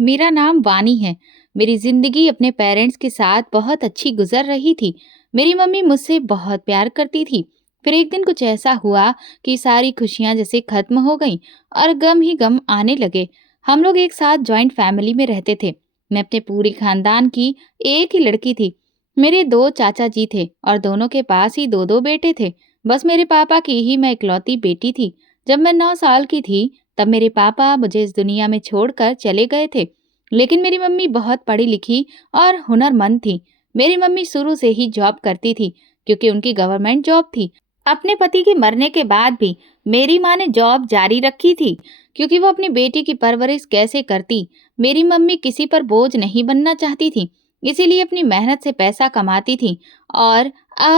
मेरा नाम वानी है। मेरी ज़िंदगी अपने पेरेंट्स के साथ बहुत अच्छी गुज़र रही थी। मेरी मम्मी मुझसे बहुत प्यार करती थी। फिर एक दिन कुछ ऐसा हुआ कि सारी खुशियाँ जैसे ख़त्म हो गईं और गम ही गम आने लगे। हम लोग एक साथ जॉइंट फैमिली में रहते थे। मैं अपने पूरे ख़ानदान की एक ही लड़की थी। मेरे 2 चाचा जी थे और दोनों के पास ही 2-2 बेटे थे। बस मेरे पापा की ही मैं इकलौती बेटी थी। जब मैं 9 साल की थी, तब मेरे पापा मुझे इस दुनिया में छोड़कर चले गए थे। लेकिन मेरी मम्मी बहुत पढ़ी लिखी और हुनरमंद थी। मेरी मम्मी शुरू से ही जॉब करती थी क्योंकि उनकी गवर्नमेंट जॉब थी। अपने पति के मरने के बाद भी मेरी माँ ने जॉब जारी रखी थी क्योंकि वो अपनी बेटी की परवरिश कैसे करती। मेरी मम्मी किसी पर बोझ नहीं बनना चाहती थी, इसीलिए अपनी मेहनत से पैसा कमाती थी और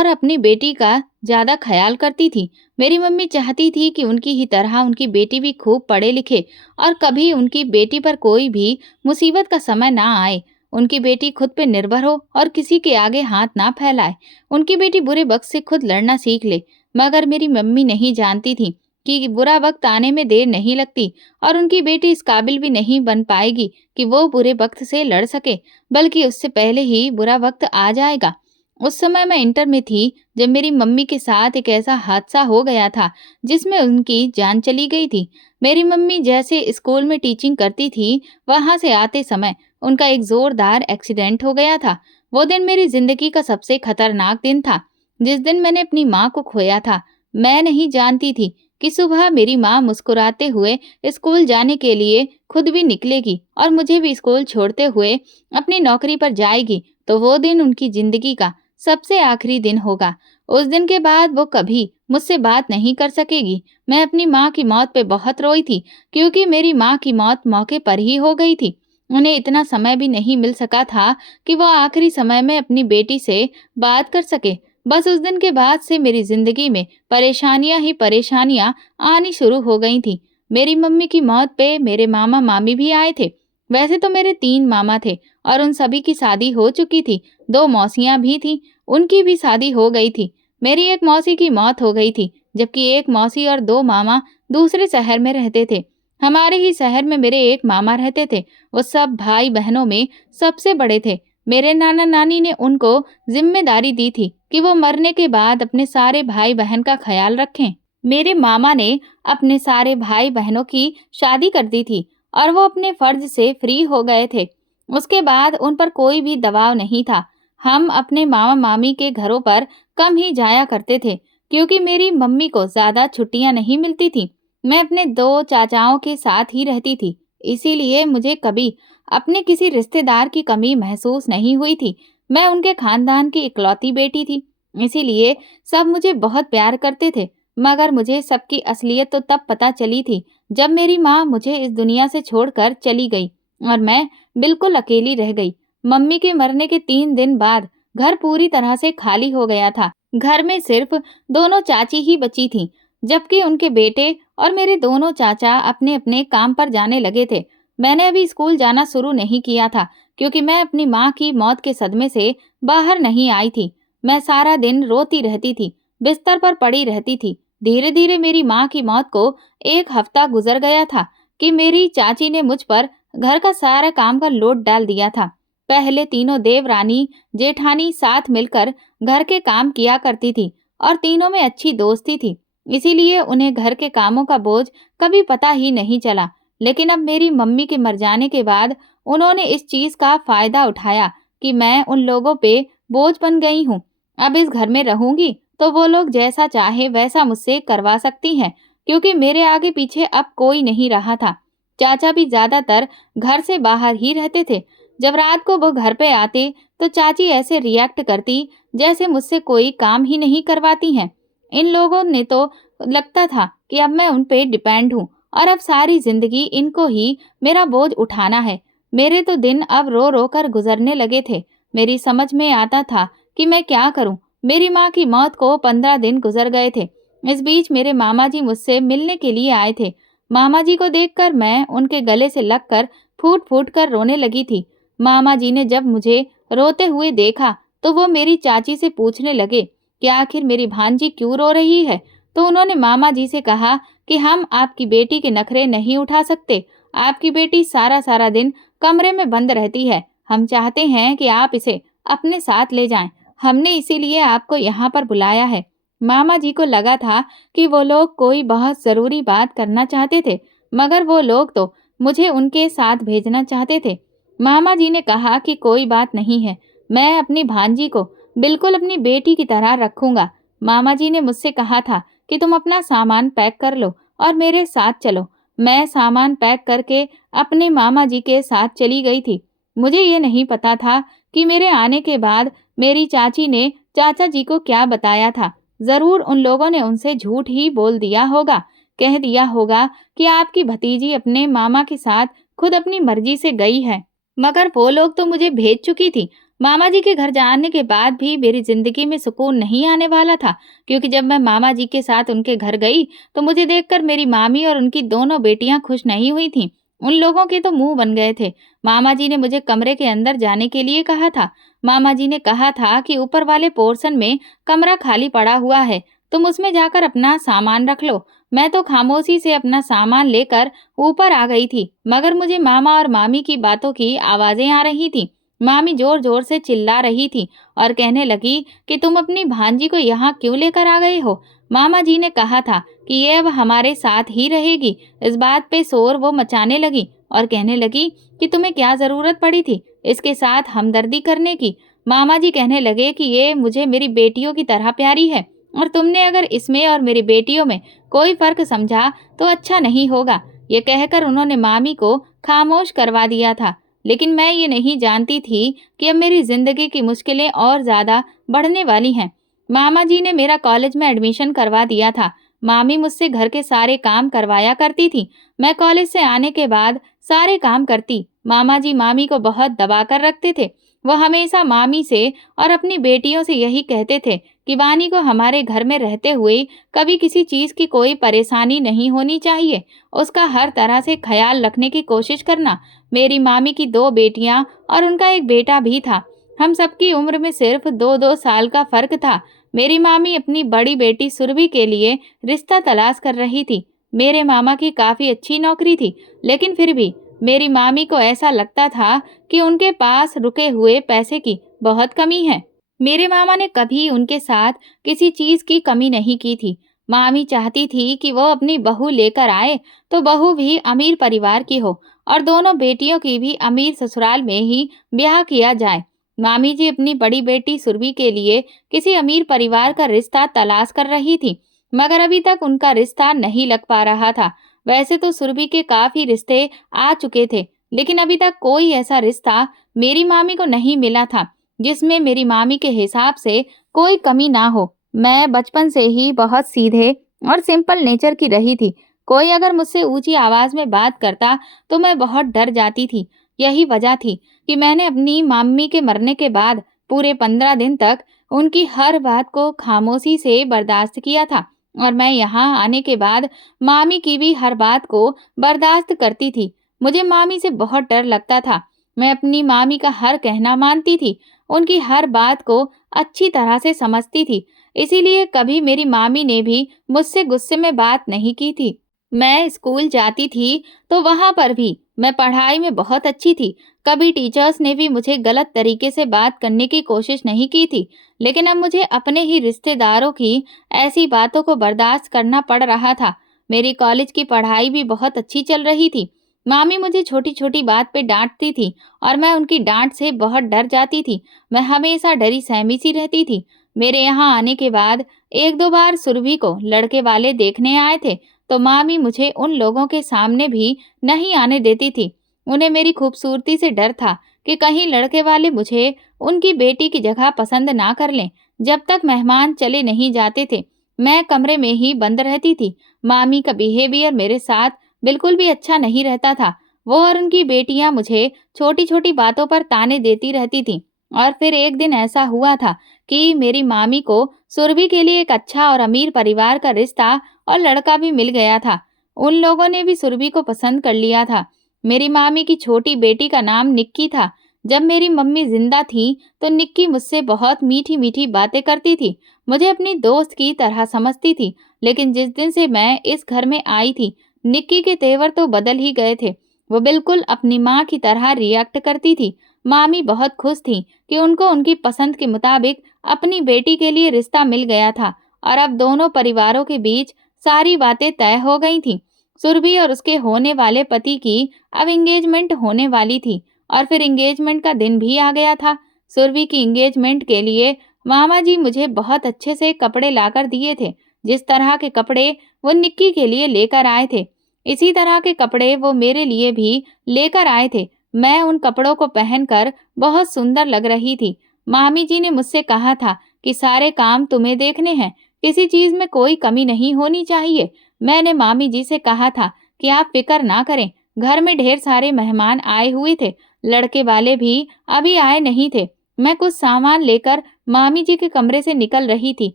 अपनी बेटी का ज़्यादा ख्याल करती थी। मेरी मम्मी चाहती थी कि उनकी ही तरह उनकी बेटी भी खूब पढ़े लिखे और कभी उनकी बेटी पर कोई भी मुसीबत का समय ना आए। उनकी बेटी खुद पे निर्भर हो और किसी के आगे हाथ ना फैलाए। उनकी बेटी बुरे वक्त से खुद लड़ना सीख ले। मगर मेरी मम्मी नहीं जानती थी कि बुरा वक्त आने में देर नहीं लगती और उनकी बेटी इस काबिल भी नहीं बन पाएगी कि वो बुरे वक्त से लड़ सके, बल्कि उससे पहले ही बुरा वक्त आ जाएगा। उस समय मैं इंटर में थी जब मेरी मम्मी के साथ एक ऐसा हादसा हो गया था जिसमें उनकी जान चली गई थी। मेरी मम्मी जैसे स्कूल में टीचिंग करती थी, वहां से आते समय उनका एक जोरदार एक्सीडेंट हो गया था। वो दिन मेरी जिंदगी का सबसे खतरनाक दिन था। जिस दिन मैंने अपनी माँ को खोया था, मैं नहीं जानती थी कि सुबह मेरी माँ मुस्कुराते हुए स्कूल जाने के लिए खुद भी निकलेगी और मुझे भी स्कूल छोड़ते हुए अपनी नौकरी पर जाएगी। तो वो दिन उनकी जिंदगी का सबसे आखिरी दिन होगा। उस दिन के बाद वो कभी मुझसे बात नहीं कर सकेगी। मैं अपनी माँ की मौत पे बहुत रोई थी क्योंकि मेरी माँ की मौत मौके पर ही हो गई थी। उन्हें इतना समय भी नहीं मिल सका था कि वो आखिरी समय में अपनी बेटी से बात कर सके। बस उस दिन के बाद से मेरी जिंदगी में परेशानियां ही परेशानियां आनी शुरू हो गई थी। मेरी मम्मी की मौत पे मेरे मामा मामी भी आए थे। वैसे तो मेरे 3 मामा थे और उन सभी की शादी हो चुकी थी। 2 मौसियां भी थीं, उनकी भी शादी हो गई थी। मेरी एक मौसी की मौत हो गई थी, जबकि एक मौसी और 2 मामा दूसरे शहर में रहते थे। हमारे ही शहर में मेरे एक मामा रहते थे। वो सब भाई बहनों में सबसे बड़े थे। मेरे नाना नानी ने उनको जिम्मेदारी दी थी कि वो मरने के बाद अपने सारे भाई बहन का ख्याल रखें। मेरे मामा ने अपने सारे भाई बहनों की शादी कर दी थी और वो अपने फर्ज से फ्री हो गए थे। उसके बाद उन पर कोई भी दबाव नहीं था। हम अपने मामा मामी के घरों पर कम ही जाया करते थे क्योंकि मेरी मम्मी को ज्यादा छुट्टियां नहीं मिलती थी। मैं अपने 2 चाचाओं के साथ ही रहती थी, इसीलिए मुझे कभी अपने किसी रिश्तेदार की कमी महसूस नहीं हुई थी। मैं उनके खानदान की इकलौती बेटी थी, इसीलिए सब मुझे बहुत प्यार करते थे। मगर मुझे सबकी असलियत तो तब पता चली थी जब मेरी माँ मुझे इस दुनिया से छोड़कर चली गई और मैं बिल्कुल अकेली रह गई। मम्मी के मरने के 3 दिन बाद घर पूरी तरह से खाली हो गया था। घर में सिर्फ दोनों चाची ही बची थीं, जबकि उनके बेटे और मेरे दोनों चाचा अपने अपने काम पर जाने लगे थे। मैंने अभी स्कूल जाना शुरू नहीं किया था क्योंकि मैं अपनी माँ की मौत के सदमे से बाहर नहीं आई थी। मैं सारा दिन रोती रहती थी, बिस्तर पर पड़ी रहती थी। धीरे धीरे मेरी माँ की मौत को 1 हफ्ता गुजर गया था कि मेरी चाची ने मुझ पर घर का सारा काम का लोड डाल दिया था। पहले तीनों देवरानी जेठानी साथ मिलकर घर के काम किया करती थी और तीनों में अच्छी दोस्ती थी, इसीलिए उन्हें घर के कामों का बोझ कभी पता ही नहीं चला। लेकिन अब मेरी मम्मी के मर जाने के बाद उन्होंने इस चीज का फायदा उठाया कि मैं उन लोगों पे बोझ बन गई हूँ। अब इस घर में रहूंगी तो वो लोग जैसा चाहे वैसा मुझसे करवा सकती हैं क्योंकि मेरे आगे पीछे अब कोई नहीं रहा था। चाचा भी ज्यादातर घर से बाहर ही रहते थे। जब रात को वो घर पे आते तो चाची ऐसे रिएक्ट करती जैसे मुझसे कोई काम ही नहीं करवाती हैं। इन लोगों ने तो लगता था कि अब मैं उन पे डिपेंड हूँ और अब सारी जिंदगी इनको ही मेरा बोझ उठाना है। मेरे तो दिन अब रो रो कर गुजरने लगे थे। मेरी समझ में आता था कि मैं क्या करूं। मेरी माँ की मौत को 15 दिन गुजर गए थे। इस बीच मेरे मामा जी मुझसे मिलने के लिए आए थे। मामा जी को देखकर मैं उनके गले से लगकर फूट फूट कर रोने लगी थी। मामा जी ने जब मुझे रोते हुए देखा तो वो मेरी चाची से पूछने लगे कि आखिर मेरी भांजी क्यों रो रही है। तो उन्होंने मामा जी से कहा कि हम आपकी बेटी के नखरे नहीं उठा सकते। आपकी बेटी सारा सारा दिन कमरे में बंद रहती है। हम चाहते हैं कि आप इसे अपने साथ ले जाएं। हमने इसीलिए आपको यहाँ पर बुलाया है। मामा जी को लगा था कि वो लोग कोई बहुत ज़रूरी बात करना चाहते थे, मगर वो लोग तो मुझे उनके साथ भेजना चाहते थे। मामा जी ने कहा कि कोई बात नहीं है, मैं अपनी भांजी को बिल्कुल अपनी बेटी की तरह रखूंगा। मामा जी ने मुझसे कहा था कि तुम अपना सामान पैक कर लो और मेरे साथ चलो। मैं सामान पैक करके अपने मामा जी के साथ चली गई थी। मुझे ये नहीं पता था कि मेरे आने के बाद मेरी चाची ने चाचा जी को क्या बताया था। ज़रूर उन लोगों ने उनसे झूठ ही बोल दिया होगा, कह दिया होगा कि आपकी भतीजी अपने मामा के साथ खुद अपनी मर्जी से गई है। मगर वो लोग तो मुझे भेज चुकी थी। मामा जी के घर जाने के बाद भी मेरी ज़िंदगी में सुकून नहीं आने वाला था, क्योंकि जब मैं मामा जी के साथ उनके घर गई, तो मुझे देखकर मेरी मामी और उनकी दोनों बेटियां खुश नहीं हुई थीं। उन लोगों के तो मुंह बन गए थे। मामा जी ने मुझे कमरे के अंदर जाने के लिए कहा था। मामा जी ने कहा था कि ऊपर वाले पोर्शन में कमरा खाली पड़ा हुआ है, तुम उसमें जाकर अपना सामान रख लो। मैं तो खामोशी से अपना सामान लेकर ऊपर आ गई थी, मगर मुझे मामा और मामी की बातों की आवाज़ें आ रही थीं। मामी ज़ोर-ज़ोर से चिल्ला रही थी और कहने लगी कि तुम अपनी भांजी को यहाँ क्यों लेकर आ गए हो? मामा जी ने कहा था कि ये अब हमारे साथ ही रहेगी। इस बात पे शोर वो मचाने लगी और कहने लगी कि तुम्हें क्या ज़रूरत पड़ी थी इसके साथ हमदर्दी करने की? मामा जी कहने लगे कि ये मुझे मेरी बेटियों की तरह प्यारी है और तुमने अगर इसमें और मेरी बेटियों में कोई फ़र्क समझा तो अच्छा नहीं होगा। ये कहकर उन्होंने मामी को खामोश करवा दिया था। लेकिन मैं ये नहीं जानती थी कि अब मेरी ज़िंदगी की मुश्किलें और ज़्यादा बढ़ने वाली हैं। मामा जी ने मेरा कॉलेज में एडमिशन करवा दिया था। मामी मुझसे घर के सारे काम करवाया करती थी। मैं कॉलेज से आने के बाद सारे काम करती। मामा जी मामी को बहुत दबा कर रखते थे। वो हमेशा मामी से और अपनी बेटियों से यही कहते थे कि वानी को हमारे घर में रहते हुए कभी किसी चीज़ की कोई परेशानी नहीं होनी चाहिए। उसका हर तरह से ख्याल रखने की कोशिश करना। मेरी मामी की 2 बेटियां और उनका एक बेटा भी था। हम सबकी उम्र में सिर्फ 2-2 साल का फ़र्क था। मेरी मामी अपनी बड़ी बेटी सुरभि के लिए रिश्ता तलाश कर रही थी। मेरे मामा की काफ़ी अच्छी नौकरी थी, लेकिन फिर भी मेरी मामी को ऐसा लगता था कि उनके पास रुके हुए पैसे की बहुत कमी है। मेरे मामा ने कभी उनके साथ किसी चीज़ की कमी नहीं की थी। मामी चाहती थी कि वो अपनी बहू लेकर आए तो बहू भी अमीर परिवार की हो और दोनों बेटियों की भी अमीर ससुराल में ही ब्याह किया जाए। मामी जी अपनी बड़ी बेटी सुरभि के लिए किसी अमीर परिवार का रिश्ता तलाश कर रही थी, मगर अभी तक उनका रिश्ता नहीं लग पा रहा था। वैसे तो सुरभि के काफ़ी रिश्ते आ चुके थे, लेकिन अभी तक कोई ऐसा रिश्ता मेरी मामी को नहीं मिला था जिसमें मेरी मामी के हिसाब से कोई कमी ना हो। मैं बचपन से ही बहुत सीधे और सिंपल नेचर की रही थी। कोई अगर मुझसे ऊंची आवाज़ में बात करता तो मैं बहुत डर जाती थी। यही वजह थी कि मैंने अपनी मम्मी के मरने के बाद पूरे 15 दिन तक उनकी हर बात को खामोशी से बर्दाश्त किया था और मैं यहाँ आने के बाद मामी की भी हर बात को बर्दाश्त करती थी। मुझे मामी से बहुत डर लगता था। मैं अपनी मामी का हर कहना मानती थी, उनकी हर बात को अच्छी तरह से समझती थी। इसीलिए कभी मेरी मामी ने भी मुझसे गुस्से में बात नहीं की थी। मैं स्कूल जाती थी तो वहाँ पर भी मैं पढ़ाई में बहुत अच्छी थी। कभी टीचर्स ने भी मुझे गलत तरीके से बात करने की कोशिश नहीं की थी। लेकिन अब मुझे अपने ही रिश्तेदारों की ऐसी बातों को बर्दाश्त करना पड़ रहा था। मेरी कॉलेज की पढ़ाई भी बहुत अच्छी चल रही थी। मामी मुझे छोटी-छोटी बात पे डाँटती थी और मैं उनकी डाँट से बहुत डर जाती थी। मैं हमेशा डरी सहमी सी रहती थी। मेरे यहाँ आने के बाद 1-2 बार सुरभि को लड़के वाले देखने आए थे, तो मामी मुझे उन लोगों के सामने भी नहीं आने देती थी। उन्हें मेरी खूबसूरती से डर था कि कहीं लड़के वाले मुझे उनकी बेटी की जगह पसंद ना कर लें। जब तक मेहमान चले नहीं जाते थे, मैं कमरे में ही बंद रहती थी। मामी का बिहेवियर मेरे साथ बिल्कुल भी अच्छा नहीं रहता था। वो और उनकी बेटियां मुझे छोटी-छोटी बातों पर ताने देती रहती थीं। और फिर एक दिन ऐसा हुआ था कि मेरी मामी को सुरभि के लिए एक अच्छा और अमीर परिवार का रिश्ता और लड़का भी मिल गया था। उन लोगों ने भी सुरभि को पसंद कर लिया था। मेरी मामी की छोटी बेटी का नाम निक्की था। जब मेरी मम्मी जिंदा थी तो निक्की मुझसे बहुत मीठी-मीठी बातें करती थी। मुझे अपनी दोस्त की तरह समझती थी। लेकिन जिस दिन से मैं इस घर में आई थी, निक्की के तेवर तो बदल ही गए थे। वो बिल्कुल अपनी माँ की तरह रिएक्ट करती थी। मामी बहुत खुश थीं कि उनको उनकी पसंद के मुताबिक अपनी बेटी के लिए रिश्ता मिल गया था और अब दोनों परिवारों के बीच सारी बातें तय हो गई थीं। सुरभि और उसके होने वाले पति की अब एंगेजमेंट होने वाली थी और फिर एंगेजमेंट का दिन भी आ गया था। सुरभि की एंगेजमेंट के लिए मामा जी मुझे बहुत अच्छे से कपड़े लाकर दिए थे। जिस तरह के कपड़े वो निक्की के लिए लेकर आए थे, इसी तरह के कपड़े वो मेरे लिए भी लेकर आए थे। मैं उन कपड़ों को पहनकर बहुत सुंदर लग रही थी। मामी जी ने मुझसे कहा था कि सारे काम तुम्हें देखने हैं, किसी चीज में कोई कमी नहीं होनी चाहिए। मैंने मामी जी से कहा था कि आप फिक्र ना करें। घर में ढेर सारे मेहमान आए हुए थे, लड़के वाले भी अभी आए नहीं थे। मैं कुछ सामान लेकर मामी जी के कमरे से निकल रही थी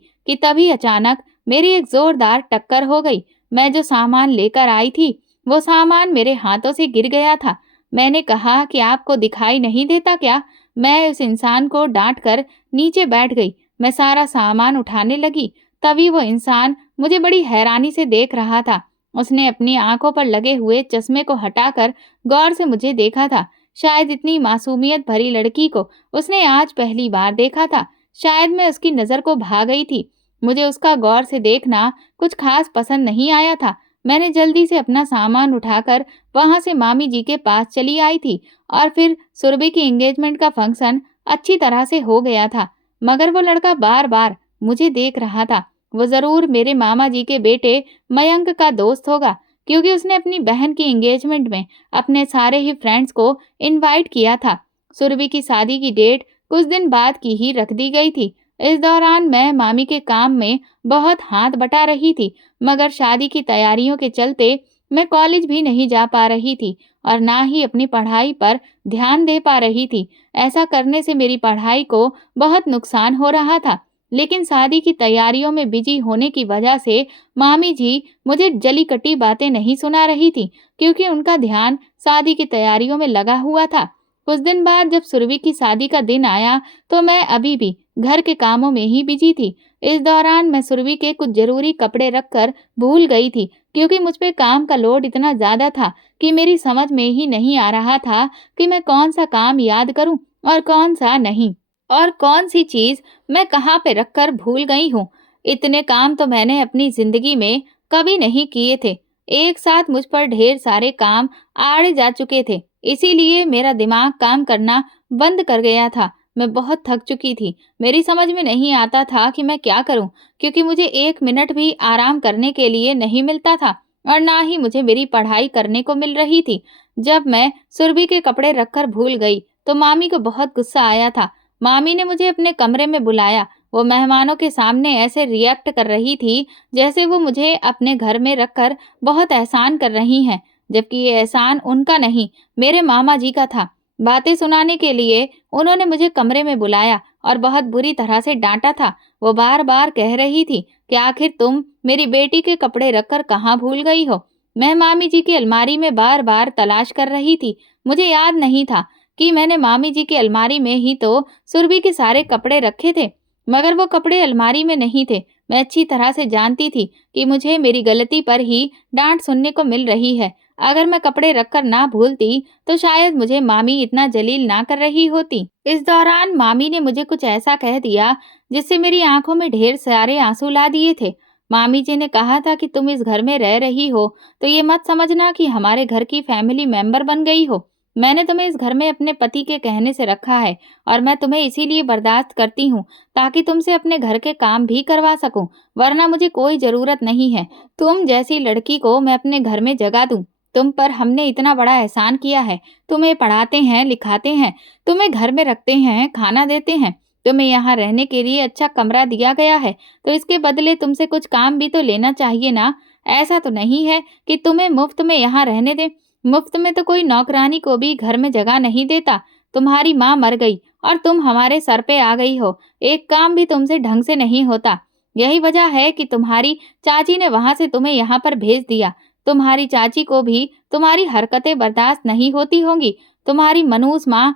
कि तभी अचानक मेरी एक जोरदार टक्कर हो गई। मैं जो सामान लेकर आई थी, वो सामान मेरे हाथों से गिर गया था। मैंने कहा कि आपको दिखाई नहीं देता क्या? मैं उस इंसान को डांट कर नीचे बैठ गई। मैं सारा सामान उठाने लगी, तभी वो इंसान मुझे बड़ी हैरानी से देख रहा था। उसने अपनी आंखों पर लगे हुए चश्मे को हटाकर गौर से मुझे देखा था। शायद इतनी मासूमियत भरी लड़की को उसने आज पहली बार देखा था। शायद मैं उसकी नजर को भा गई थी। मुझे उसका गौर से देखना कुछ खास पसंद नहीं आया था। मैंने जल्दी से अपना सामान उठाकर वहां से मामी जी के पास चली आई थी और फिर सुरभि की एंगेजमेंट का फंक्शन अच्छी तरह से हो गया था। मगर वो लड़का बार बार मुझे देख रहा था। वो जरूर मेरे मामा जी के बेटे मयंक का दोस्त होगा, क्योंकि उसने अपनी बहन की एंगेजमेंट में अपने सारे ही फ्रेंड्स को इनवाइट किया था। सुरभि की शादी की डेट कुछ दिन बाद की ही रख दी गई थी। इस दौरान मैं मामी के काम में बहुत हाथ बटा रही थी, मगर शादी की तैयारियों के चलते मैं कॉलेज भी नहीं जा पा रही थी और ना ही अपनी पढ़ाई पर ध्यान दे पा रही थी। ऐसा करने से मेरी पढ़ाई को बहुत नुकसान हो रहा था। लेकिन शादी की तैयारियों में बिजी होने की वजह से मामी जी मुझे जली कटी बातें नहीं सुना रही थी, क्योंकि उनका ध्यान शादी की तैयारियों में लगा हुआ था। कुछ दिन बाद जब सुरभि की शादी का दिन आया, तो मैं अभी भी घर के कामों में ही बिजी थी। इस दौरान मैं सुरभि के कुछ जरूरी कपड़े रखकर भूल गई थी, क्योंकि मुझ पे काम का लोड इतना ज्यादा था कि मेरी समझ में ही नहीं आ रहा था कि मैं कौन सा काम याद करूं और कौन सा नहीं, और कौन सी चीज मैं कहाँ पे रखकर भूल गई हूँ। इतने काम तो मैंने अपनी जिंदगी में कभी नहीं किए थे। एक साथ मुझ पर ढेर सारे काम आड़े जा चुके थे, इसीलिए मेरा दिमाग काम करना बंद कर गया था। मैं बहुत थक चुकी थी। मेरी समझ में नहीं आता था कि मैं क्या करूं, क्योंकि मुझे 1 मिनट भी आराम करने के लिए नहीं मिलता था और ना ही मुझे मेरी पढ़ाई करने को मिल रही थी। जब मैं सुरभि के कपड़े रखकर भूल गई, तो मामी को बहुत गुस्सा आया था। मामी ने मुझे अपने कमरे में बुलाया। वो मेहमानों के सामने ऐसे रिएक्ट कर रही थी जैसे वो मुझे अपने घर में रखकर बहुत एहसान कर रही हैं, जबकि ये एहसान उनका नहीं, मेरे मामा जी का था। बातें सुनाने के लिए उन्होंने मुझे कमरे में बुलाया और बहुत बुरी तरह से डांटा था। वो बार बार कह रही थी कि आखिर तुम मेरी बेटी के कपड़े रखकर कहाँ भूल गई हो। मैं मामी जी की अलमारी में बार बार तलाश कर रही थी। मुझे याद नहीं था कि मैंने मामी जी की अलमारी में ही तो सुरभि के सारे कपड़े रखे थे, मगर वो कपड़े अलमारी में नहीं थे। मैं अच्छी तरह से जानती थी कि मुझे मेरी गलती पर ही डांट सुनने को मिल रही है। अगर मैं कपड़े रखकर ना भूलती, तो शायद मुझे मामी इतना जलील ना कर रही होती। इस दौरान मामी ने मुझे कुछ ऐसा कह दिया जिससे मेरी आंखों में ढेर सारे आंसू ला दिए थे। मामी जी ने कहा था कि तुम इस घर में रह रही हो, तो ये मत समझना कि हमारे घर की फैमिली मेंबर बन गई हो। मैंने तुम्हें इस घर में अपने पति के कहने से रखा है और मैं तुम्हें इसीलिए बर्दाश्त करती हूँ, ताकि तुमसे अपने घर के काम भी करवा सकूं, वरना मुझे कोई जरूरत नहीं है। तुम जैसी लड़की को मैं अपने घर में जगह दूं। तुम पर हमने इतना बड़ा एहसान किया है। तुम्हें पढ़ाते हैं, लिखाते हैं, तुम्हें घर में रखते हैं, खाना देते हैं, तुम्हें यहाँ रहने के लिए अच्छा कमरा दिया गया है, तो इसके बदले तुमसे कुछ काम भी तो लेना चाहिए ना। ऐसा तो नहीं है कि तुम्हें मुफ्त में यहाँ रहने दें। मुफ्त में तो कोई नौकरानी को भी घर में जगह नहीं देता। तुम्हारी माँ मर गई और तुम हमारे सर पे आ गई हो। एक काम भी तुमसे ढंग से नहीं होता। यही वजह है कि तुम्हारी चाची ने वहां से तुम्हें यहाँ पर भेज दिया। तुम्हारी चाची को भी तुम्हारी हरकतें बर्दाश्त नहीं होती होंगी। तुम्हारी मनूस माँ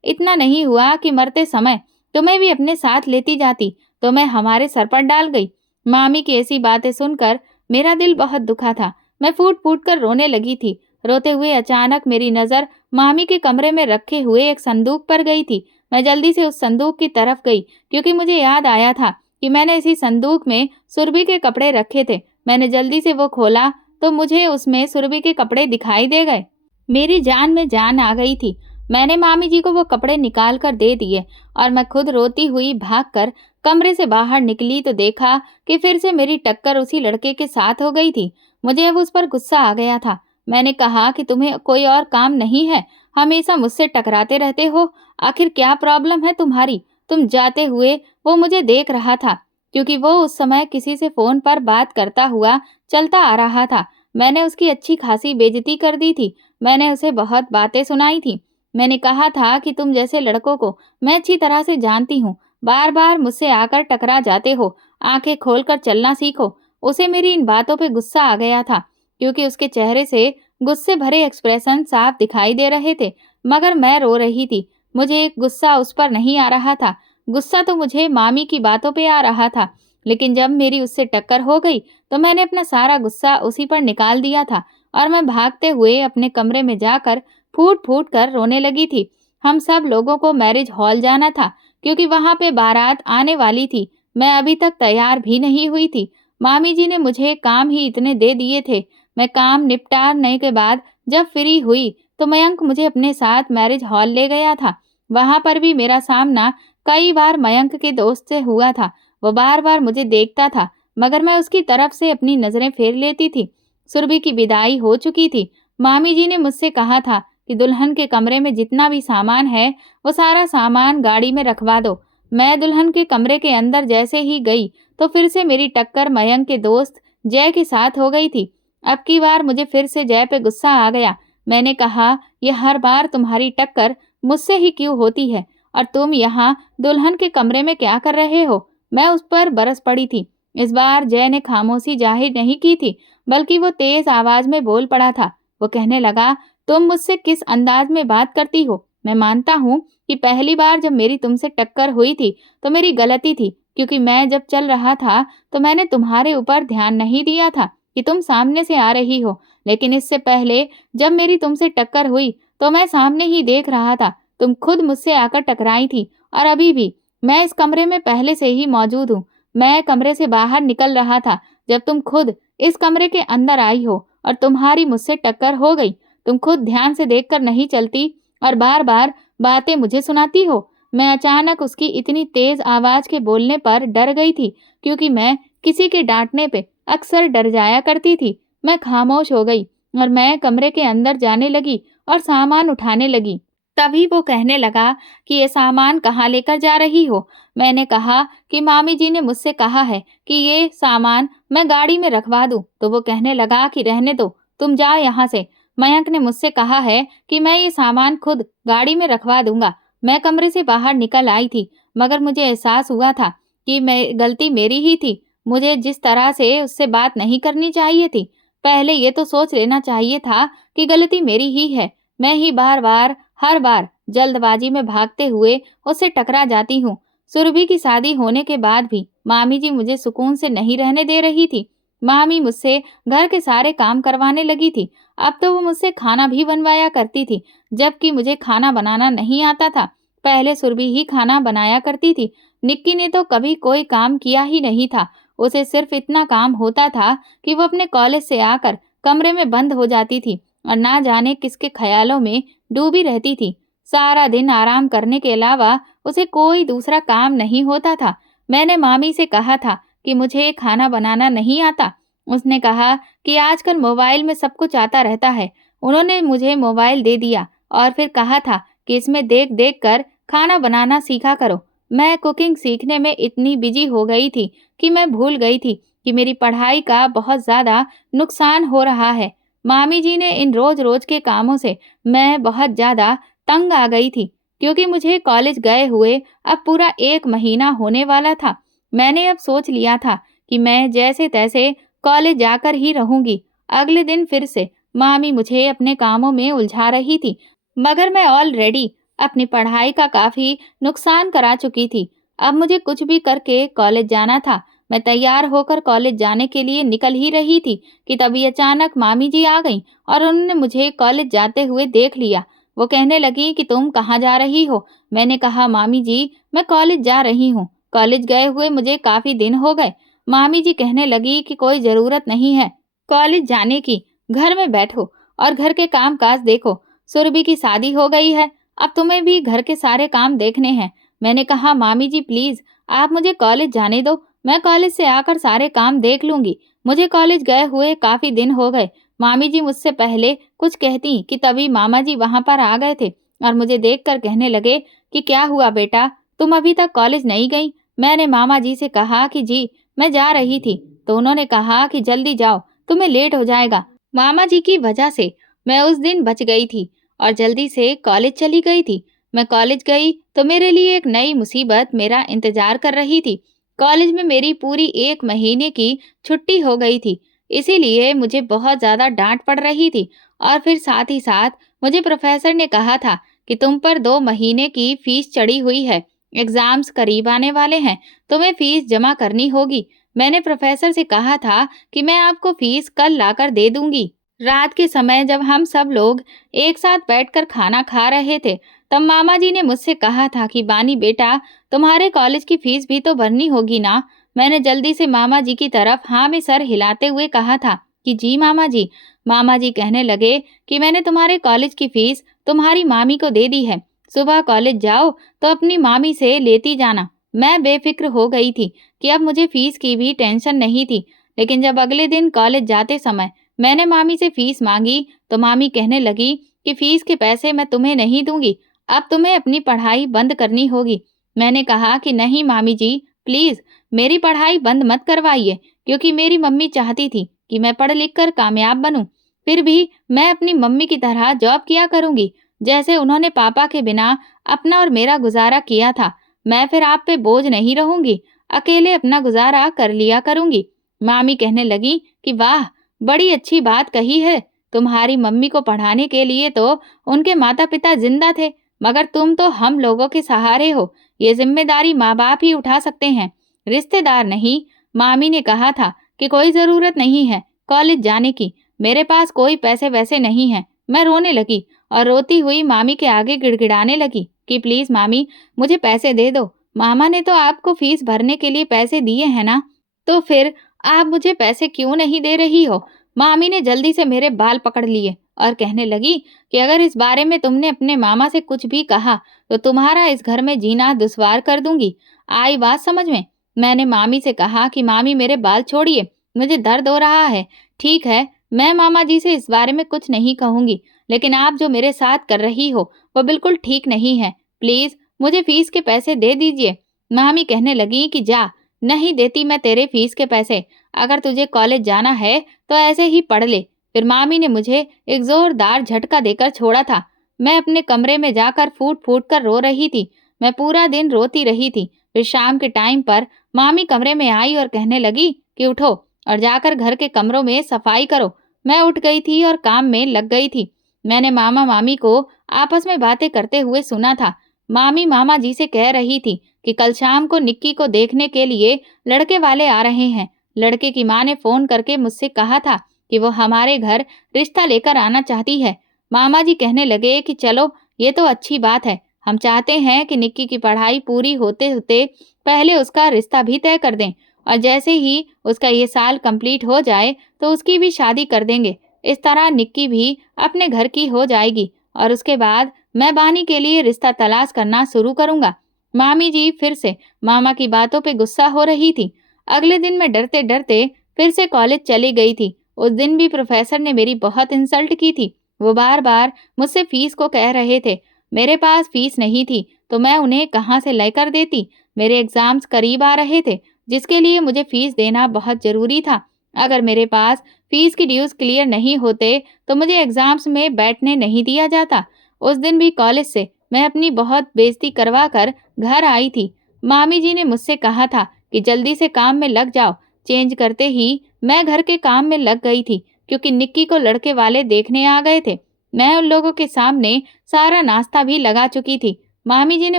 इतना नहीं हुआ कि मरते समय तुम्हें भी अपने साथ लेती जाती, तुम्हें हमारे सर पर डाल गई। मामी की ऐसी बातें सुनकर मेरा दिल बहुत दुखा था। मैं फूट-फूट कर रोने लगी थी। रोते हुए अचानक मेरी नज़र मामी के कमरे में रखे हुए एक संदूक पर गई थी। मैं जल्दी से उस संदूक की तरफ गई क्योंकि मुझे याद आया था कि मैंने इसी संदूक में सुरभि के कपड़े रखे थे। मैंने जल्दी से वो खोला तो मुझे उसमें सुरभि के कपड़े दिखाई दे गए। मेरी जान में जान आ गई थी। मैंने मामी जी को वो कपड़े निकाल कर दे दिए और मैं खुद रोती हुई भागकर कमरे से बाहर निकली तो देखा कि फिर से मेरी टक्कर उसी लड़के के साथ हो गई थी। मुझे अब उस पर गुस्सा आ गया था। मैंने कहा कि तुम्हें कोई और काम नहीं है, हमेशा मुझसे टकराते रहते हो। आखिर क्या प्रॉब्लम है तुम्हारी? तुम जाते हुए वो मुझे देख रहा था क्योंकि वो उस समय किसी से फोन पर बात करता हुआ चलता आ रहा था। मैंने उसकी अच्छी खासी बेइज्जती कर दी थी। मैंने उसे बहुत बातें सुनाई थी। मैंने कहा था कि तुम जैसे लड़कों को मैं अच्छी तरह से जानती हूँ, बार बार मुझसे आकर टकरा जाते हो, आंखें खोलकर चलना सीखो। उसे मेरी इन बातों पे गुस्सा आ गया था क्योंकि उसके चेहरे से गुस्से भरे एक्सप्रेशन साफ दिखाई दे रहे थे, मगर मैं रो रही थी। मुझे गुस्सा उस पर नहीं आ रहा था, गुस्सा तो मुझे मामी की बातों पे आ रहा था। लेकिन जब मेरी उससे टक्कर हो गई तो मैंने अपना सारा गुस्सा उसी पर निकाल दिया था और मैं भागते हुए अपने कमरे में जाकर फूट-फूट कर रोने लगी थी। हम सब लोगों को मैरिज हॉल जाना था क्योंकि वहाँ पे बारात आने वाली थी। मैं अभी तक तैयार भी नहीं हुई थी। मामी जी ने मुझे काम ही इतने दे दिए थे। मैं काम निपटाने के बाद जब फ्री हुई तो मयंक मुझे अपने साथ मैरिज हॉल ले गया था। वहाँ पर भी मेरा सामना कई बार मयंक के दोस्त से हुआ था। वो बार-बार मुझे देखता था, मगर मैं उसकी तरफ से अपनी नज़रें फेर लेती थी। सुरभि की विदाई हो चुकी थी। मामी जी ने मुझसे कहा था कि दुल्हन के कमरे में जितना भी सामान है, वो सारा सामान गाड़ी में रखवा दो। मैं दुल्हन के कमरे के अंदर जैसे ही गई, तो फिर से मेरी टक्कर मयंक के दोस्त जय के साथ हो गई थी। अब की बार मुझे फिर से जय पे गुस्सा आ गया। मैंने कहा, "ये हर बार तुम्हारी टक्कर मुझसे ही क्यों होती है? और तुम यहाँ दुल्हन के कमरे में क्या कर रहे हो?" मैं उस पर बरस पड़ी थी। इस बार जय ने खामोशी जाहिर नहीं की थी, बल्कि वो तेज आवाज़ में बोल पड़ा था। वो कहने लगा, तुम मुझसे किस अंदाज में बात करती हो? मैं मानता हूँ कि पहली बार जब मेरी तुमसे टक्कर हुई थी तो मेरी गलती थी, क्योंकि मैं जब चल रहा था तो मैंने तुम्हारे ऊपर ध्यान नहीं दिया था कि तुम सामने से आ रही हो। लेकिन इससे पहले जब मेरी तुमसे टक्कर हुई तो मैं सामने ही देख रहा था। तुम खुद मुझसे आकर टकराई थी और अभी भी मैं इस कमरे में पहले से ही मौजूद हूँ। मैं कमरे से बाहर निकल रहा था जब तुम खुद इस कमरे के अंदर आई हो और तुम्हारी मुझसे टक्कर हो गई। तुम खुद ध्यान से देखकर नहीं चलती और बार-बार बातें मुझे सुनाती हो। मैं अचानक उसकी इतनी तेज आवाज़ के बोलने पर डर गई थी, क्योंकि मैं किसी के डाँटने पे अक्सर डर जाया करती थी। मैं खामोश हो गई और मैं कमरे के अंदर जाने लगी और सामान उठाने लगी। तभी वो कहने लगा कि ये सामान कहाँ लेकर जा रही हो? मैंने कहा कि मामी जी ने मुझसे कहा है कि ये सामान मैं गाड़ी में रखवा दूँ। तो वो कहने लगा कि रहने दो, तुम जाओ यहाँ से। मयंक ने मुझसे कहा है कि मैं ये सामान खुद गाड़ी में रखवा दूँगा। मैं कमरे से बाहर निकल आई थी, मगर मुझे एहसास हुआ था कि गलती मेरी ही थी। मुझे जिस तरह से उससे बात नहीं करनी चाहिए थी, पहले ये तो सोच लेना चाहिए था कि गलती मेरी ही है। मैं ही बार-बार, हर बार जल्दबाजी में भागते हुए उससे टकरा जाती हूँ। सुरभि की शादी होने के बाद भी मामी जी मुझे सुकून से नहीं रहने दे रही थी। मामी मुझसे घर के सारे काम करवाने लगी थी। अब तो वो मुझसे खाना भी बनवाया करती थी, जबकि मुझे खाना बनाना नहीं आता था। पहले सुरभि ही खाना बनाया करती थी। निक्की ने तो कभी कोई काम किया ही नहीं था। उसे सिर्फ इतना काम होता था कि वो अपने कॉलेज से आकर कमरे में बंद हो जाती थी और ना जाने किसके ख्यालों में डूबी रहती थी। सारा दिन आराम करने के अलावा उसे कोई दूसरा काम नहीं होता था। मैंने मामी से कहा था कि मुझे खाना बनाना नहीं आता। उसने कहा कि आजकल मोबाइल में सब कुछ आता रहता है। उन्होंने मुझे मोबाइल दे दिया और फिर कहा था कि इसमें देख-देख कर खाना बनाना सीखा करो। मैं कुकिंग सीखने में इतनी बिजी हो गई थी कि मैं भूल गई थी कि मेरी पढ़ाई का बहुत ज़्यादा नुकसान हो रहा है। मामी जी ने इन रोज़-रोज़ के कामों से मैं बहुत ज़्यादा तंग आ गई थी, क्योंकि मुझे कॉलेज गए हुए अब पूरा 1 महीना होने वाला था। मैंने अब सोच लिया था कि मैं जैसे-तैसे कॉलेज जाकर ही रहूँगी। अगले दिन फिर से मामी मुझे अपने कामों में उलझा रही थी, मगर मैं ऑलरेडी अपनी पढ़ाई का काफ़ी नुकसान करा चुकी थी। अब मुझे कुछ भी करके कॉलेज जाना था। मैं तैयार होकर कॉलेज जाने के लिए निकल ही रही थी कि तभी अचानक मामी जी आ गईं और उन्होंने मुझे कॉलेज जाते हुए देख लिया। वो कहने लगी कि तुम कहाँ जा रही हो? मैंने कहा मामी जी, मैं कॉलेज जा रही हूँ। कॉलेज गए हुए मुझे काफ़ी दिन हो गए। मामी जी कहने लगी कि कोई ज़रूरत नहीं है कॉलेज जाने की, घर में बैठो और घर के काम-काज देखो। सुरभि की शादी हो गई है, अब तुम्हें भी घर के सारे काम देखने हैं। मैंने कहा मामी जी प्लीज़ आप मुझे कॉलेज जाने दो, मैं कॉलेज से आकर सारे काम देख लूँगी। मुझे कॉलेज गए हुए काफ़ी दिन हो गए। मामी जी मुझसे पहले कुछ कहतीं कि तभी मामा जी वहाँ पर आ गए थे और मुझे देखकर कहने लगे कि क्या हुआ बेटा, तुम अभी तक कॉलेज नहीं गईं? मैंने मामा जी से कहा कि जी, मैं जा रही थी। तो उन्होंने कहा कि जल्दी जाओ, तुम्हें लेट हो जाएगा। मामा जी की वजह से मैं उस दिन बच गई थी और जल्दी से कॉलेज चली गई थी। मैं कॉलेज गई तो मेरे लिए एक नई मुसीबत मेरा इंतजार कर रही थी। कॉलेज में मेरी पूरी 1 महीने की छुट्टी हो गई थी, इसीलिए मुझे बहुत ज़्यादा डाँट पड़ रही थी और फिर साथ ही साथ मुझे प्रोफ़ेसर ने कहा था कि तुम पर 2 महीने की फ़ीस चढ़ी हुई है, एग्ज़ाम्स करीब आने वाले हैं, तुम्हें फ़ीस जमा करनी होगी। मैंने प्रोफ़ेसर से कहा था कि मैं आपको फ़ीस कल लाकर दे दूँगी। रात के समय जब हम सब लोग एक साथ बैठकर खाना खा रहे थे, तब मामा जी ने मुझसे कहा था कि बानी बेटा, तुम्हारे कॉलेज की फीस भी तो भरनी होगी ना। मैंने जल्दी से मामा जी की तरफ हाँ में सर हिलाते हुए कहा था कि जी मामा जी। मामा जी कहने लगे कि मैंने तुम्हारे कॉलेज की फीस तुम्हारी मामी को दे दी है, सुबह कॉलेज जाओ तो अपनी मामी से लेती जाना। मैं बेफिक्र हो गई थी कि अब मुझे फीस की भी टेंशन नहीं थी, लेकिन जब अगले दिन कॉलेज जाते समय मैंने मामी से फीस मांगी तो मामी कहने लगी कि फीस के पैसे मैं तुम्हें नहीं दूंगी, अब तुम्हें अपनी पढ़ाई बंद करनी होगी। मैंने कहा कि नहीं मामी जी, प्लीज़ मेरी पढ़ाई बंद मत करवाइए, क्योंकि मेरी मम्मी चाहती थी कि मैं पढ़ लिख कर कामयाब बनूं। फिर भी मैं अपनी मम्मी की तरह जॉब किया करूंगी, जैसे उन्होंने पापा के बिना अपना और मेरा गुजारा किया था। मैं फिर आप पे बोझ नहीं रहूंगी, अकेले अपना गुजारा कर लिया करूंगी। मामी कहने लगी कि वाह, बड़ी अच्छी बात कही है। तुम्हारी मम्मी को पढ़ाने के लिए तो उनके माता-पिता जिंदा थे, मगर तुम तो हम लोगों के सहारे हो। ये जिम्मेदारी माँ-बाप ही उठा सकते हैं, रिश्तेदार नहीं। मामी ने कहा था कि कोई ज़रूरत नहीं है कॉलेज जाने की, मेरे पास कोई पैसे वैसे नहीं हैं। मैं रोने लगी और रोती हुई मामी के आगे गिड़गिड़ाने लगी कि प्लीज़ मामी, मुझे पैसे दे दो। मामा ने तो आपको फीस भरने के लिए पैसे दिए हैं ना, तो फिर आप मुझे पैसे क्यों नहीं दे रही हो? मामी ने जल्दी से मेरे बाल पकड़ लिए और कहने लगी कि अगर इस बारे में तुमने अपने मामा से कुछ भी कहा तो तुम्हारा इस घर में जीना दुश्वार कर दूंगी। आई बात समझ में? मैंने मामी से कहा कि मामी मेरे बाल छोड़िए, मुझे दर्द हो रहा है। ठीक है, मैं मामा जी से इस बारे में कुछ नहीं कहूंगी, लेकिन आप जो मेरे साथ कर रही हो वो बिल्कुल ठीक नहीं है। प्लीज मुझे फीस के पैसे दे दीजिए। मामी कहने लगी कि जा, नहीं देती मैं तेरे फीस के पैसे। अगर तुझे कॉलेज जाना है तो ऐसे ही पढ़ ले। फिर मामी ने मुझे एक जोरदार झटका देकर छोड़ा था। मैं अपने कमरे में जाकर फूट फूट कर रो रही थी। मैं पूरा दिन रोती रही थी। फिर शाम के टाइम पर मामी कमरे में आई और कहने लगी कि उठो और जाकर घर के कमरों में सफाई करो। मैं उठ गई थी और काम में लग गई थी। मैंने मामा मामी को आपस में बातें करते हुए सुना था। मामी मामा जी से कह रही थी कि कल शाम को निक्की को देखने के लिए लड़के वाले आ रहे हैं। लड़के की माँ ने फोन करके मुझसे कहा था कि वो हमारे घर रिश्ता लेकर आना चाहती है। मामा जी कहने लगे कि चलो, ये तो अच्छी बात है। हम चाहते हैं कि निक्की की पढ़ाई पूरी होते होते पहले उसका रिश्ता भी तय कर दें और जैसे ही उसका ये साल कंप्लीट हो जाए तो उसकी भी शादी कर देंगे। इस तरह निक्की भी अपने घर की हो जाएगी और उसके बाद मैं बानी के लिए रिश्ता तलाश करना शुरू करूंगा। मामी जी फिर से मामा की बातों पे गुस्सा हो रही थी। अगले दिन मैं डरते डरते फिर से कॉलेज चली गई थी। उस दिन भी प्रोफेसर ने मेरी बहुत इंसल्ट की थी। वो बार बार मुझसे फीस को कह रहे थे। मेरे पास फीस नहीं थी तो मैं उन्हें कहाँ से लेकर देती। मेरे एग्जाम्स करीब आ रहे थे, जिसके लिए मुझे फीस देना बहुत जरूरी था। अगर मेरे पास फीस की ड्यूज क्लियर नहीं होते तो मुझे एग्जाम्स में बैठने नहीं दिया जाता। उस दिन भी कॉलेज से मैं अपनी बहुत बेइज्जती करवा कर घर आई थी। मामी जी ने मुझसे कहा था कि जल्दी से काम में लग जाओ। चेंज करते ही मैं घर के काम में लग गई थी, क्योंकि निक्की को लड़के वाले देखने आ गए थे। मैं उन लोगों के सामने सारा नाश्ता भी लगा चुकी थी। मामी जी ने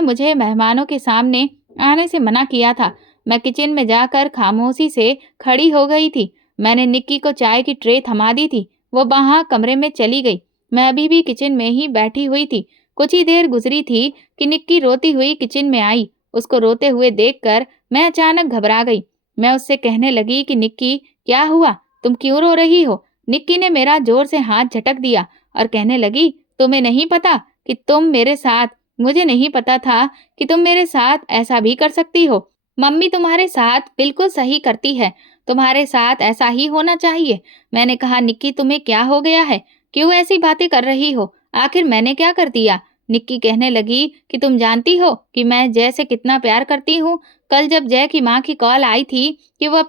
मुझे मेहमानों के सामने आने से मना किया था। मैं किचन में जाकर खामोशी से खड़ी हो गई थी। मैंने निक्की को चाय की ट्रे थमा दी थी। वो वहाँ कमरे में चली गई। मैं अभी भी किचन में ही बैठी हुई थी। कुछ ही देर गुजरी थी कि निक्की रोती हुई किचन में आई। उसको रोते हुए देखकर मैं अचानक घबरा गई। मैं उससे कहने लगी कि निक्की, क्या हुआ? तुम क्यों रो रही हो? निक्की ने मेरा जोर से हाथ झटक दिया और कहने लगी, तुम्हें नहीं पता कि तुम मेरे साथ मुझे नहीं पता था कि तुम मेरे साथ ऐसा भी कर सकती हो। मम्मी तुम्हारे साथ बिल्कुल सही करती है। तुम्हारे साथ ऐसा ही होना चाहिए। मैंने कहा, निक्की तुम्हें क्या हो गया है? क्यों ऐसी बातें कर रही हो? आखिर मैंने क्या कर दिया? निक्की कहने लगी कि तुम जानती हो कि मैं जय से कितना प्यार करती हूँ। कल जब जय की माँ की कॉल आई थी कि वो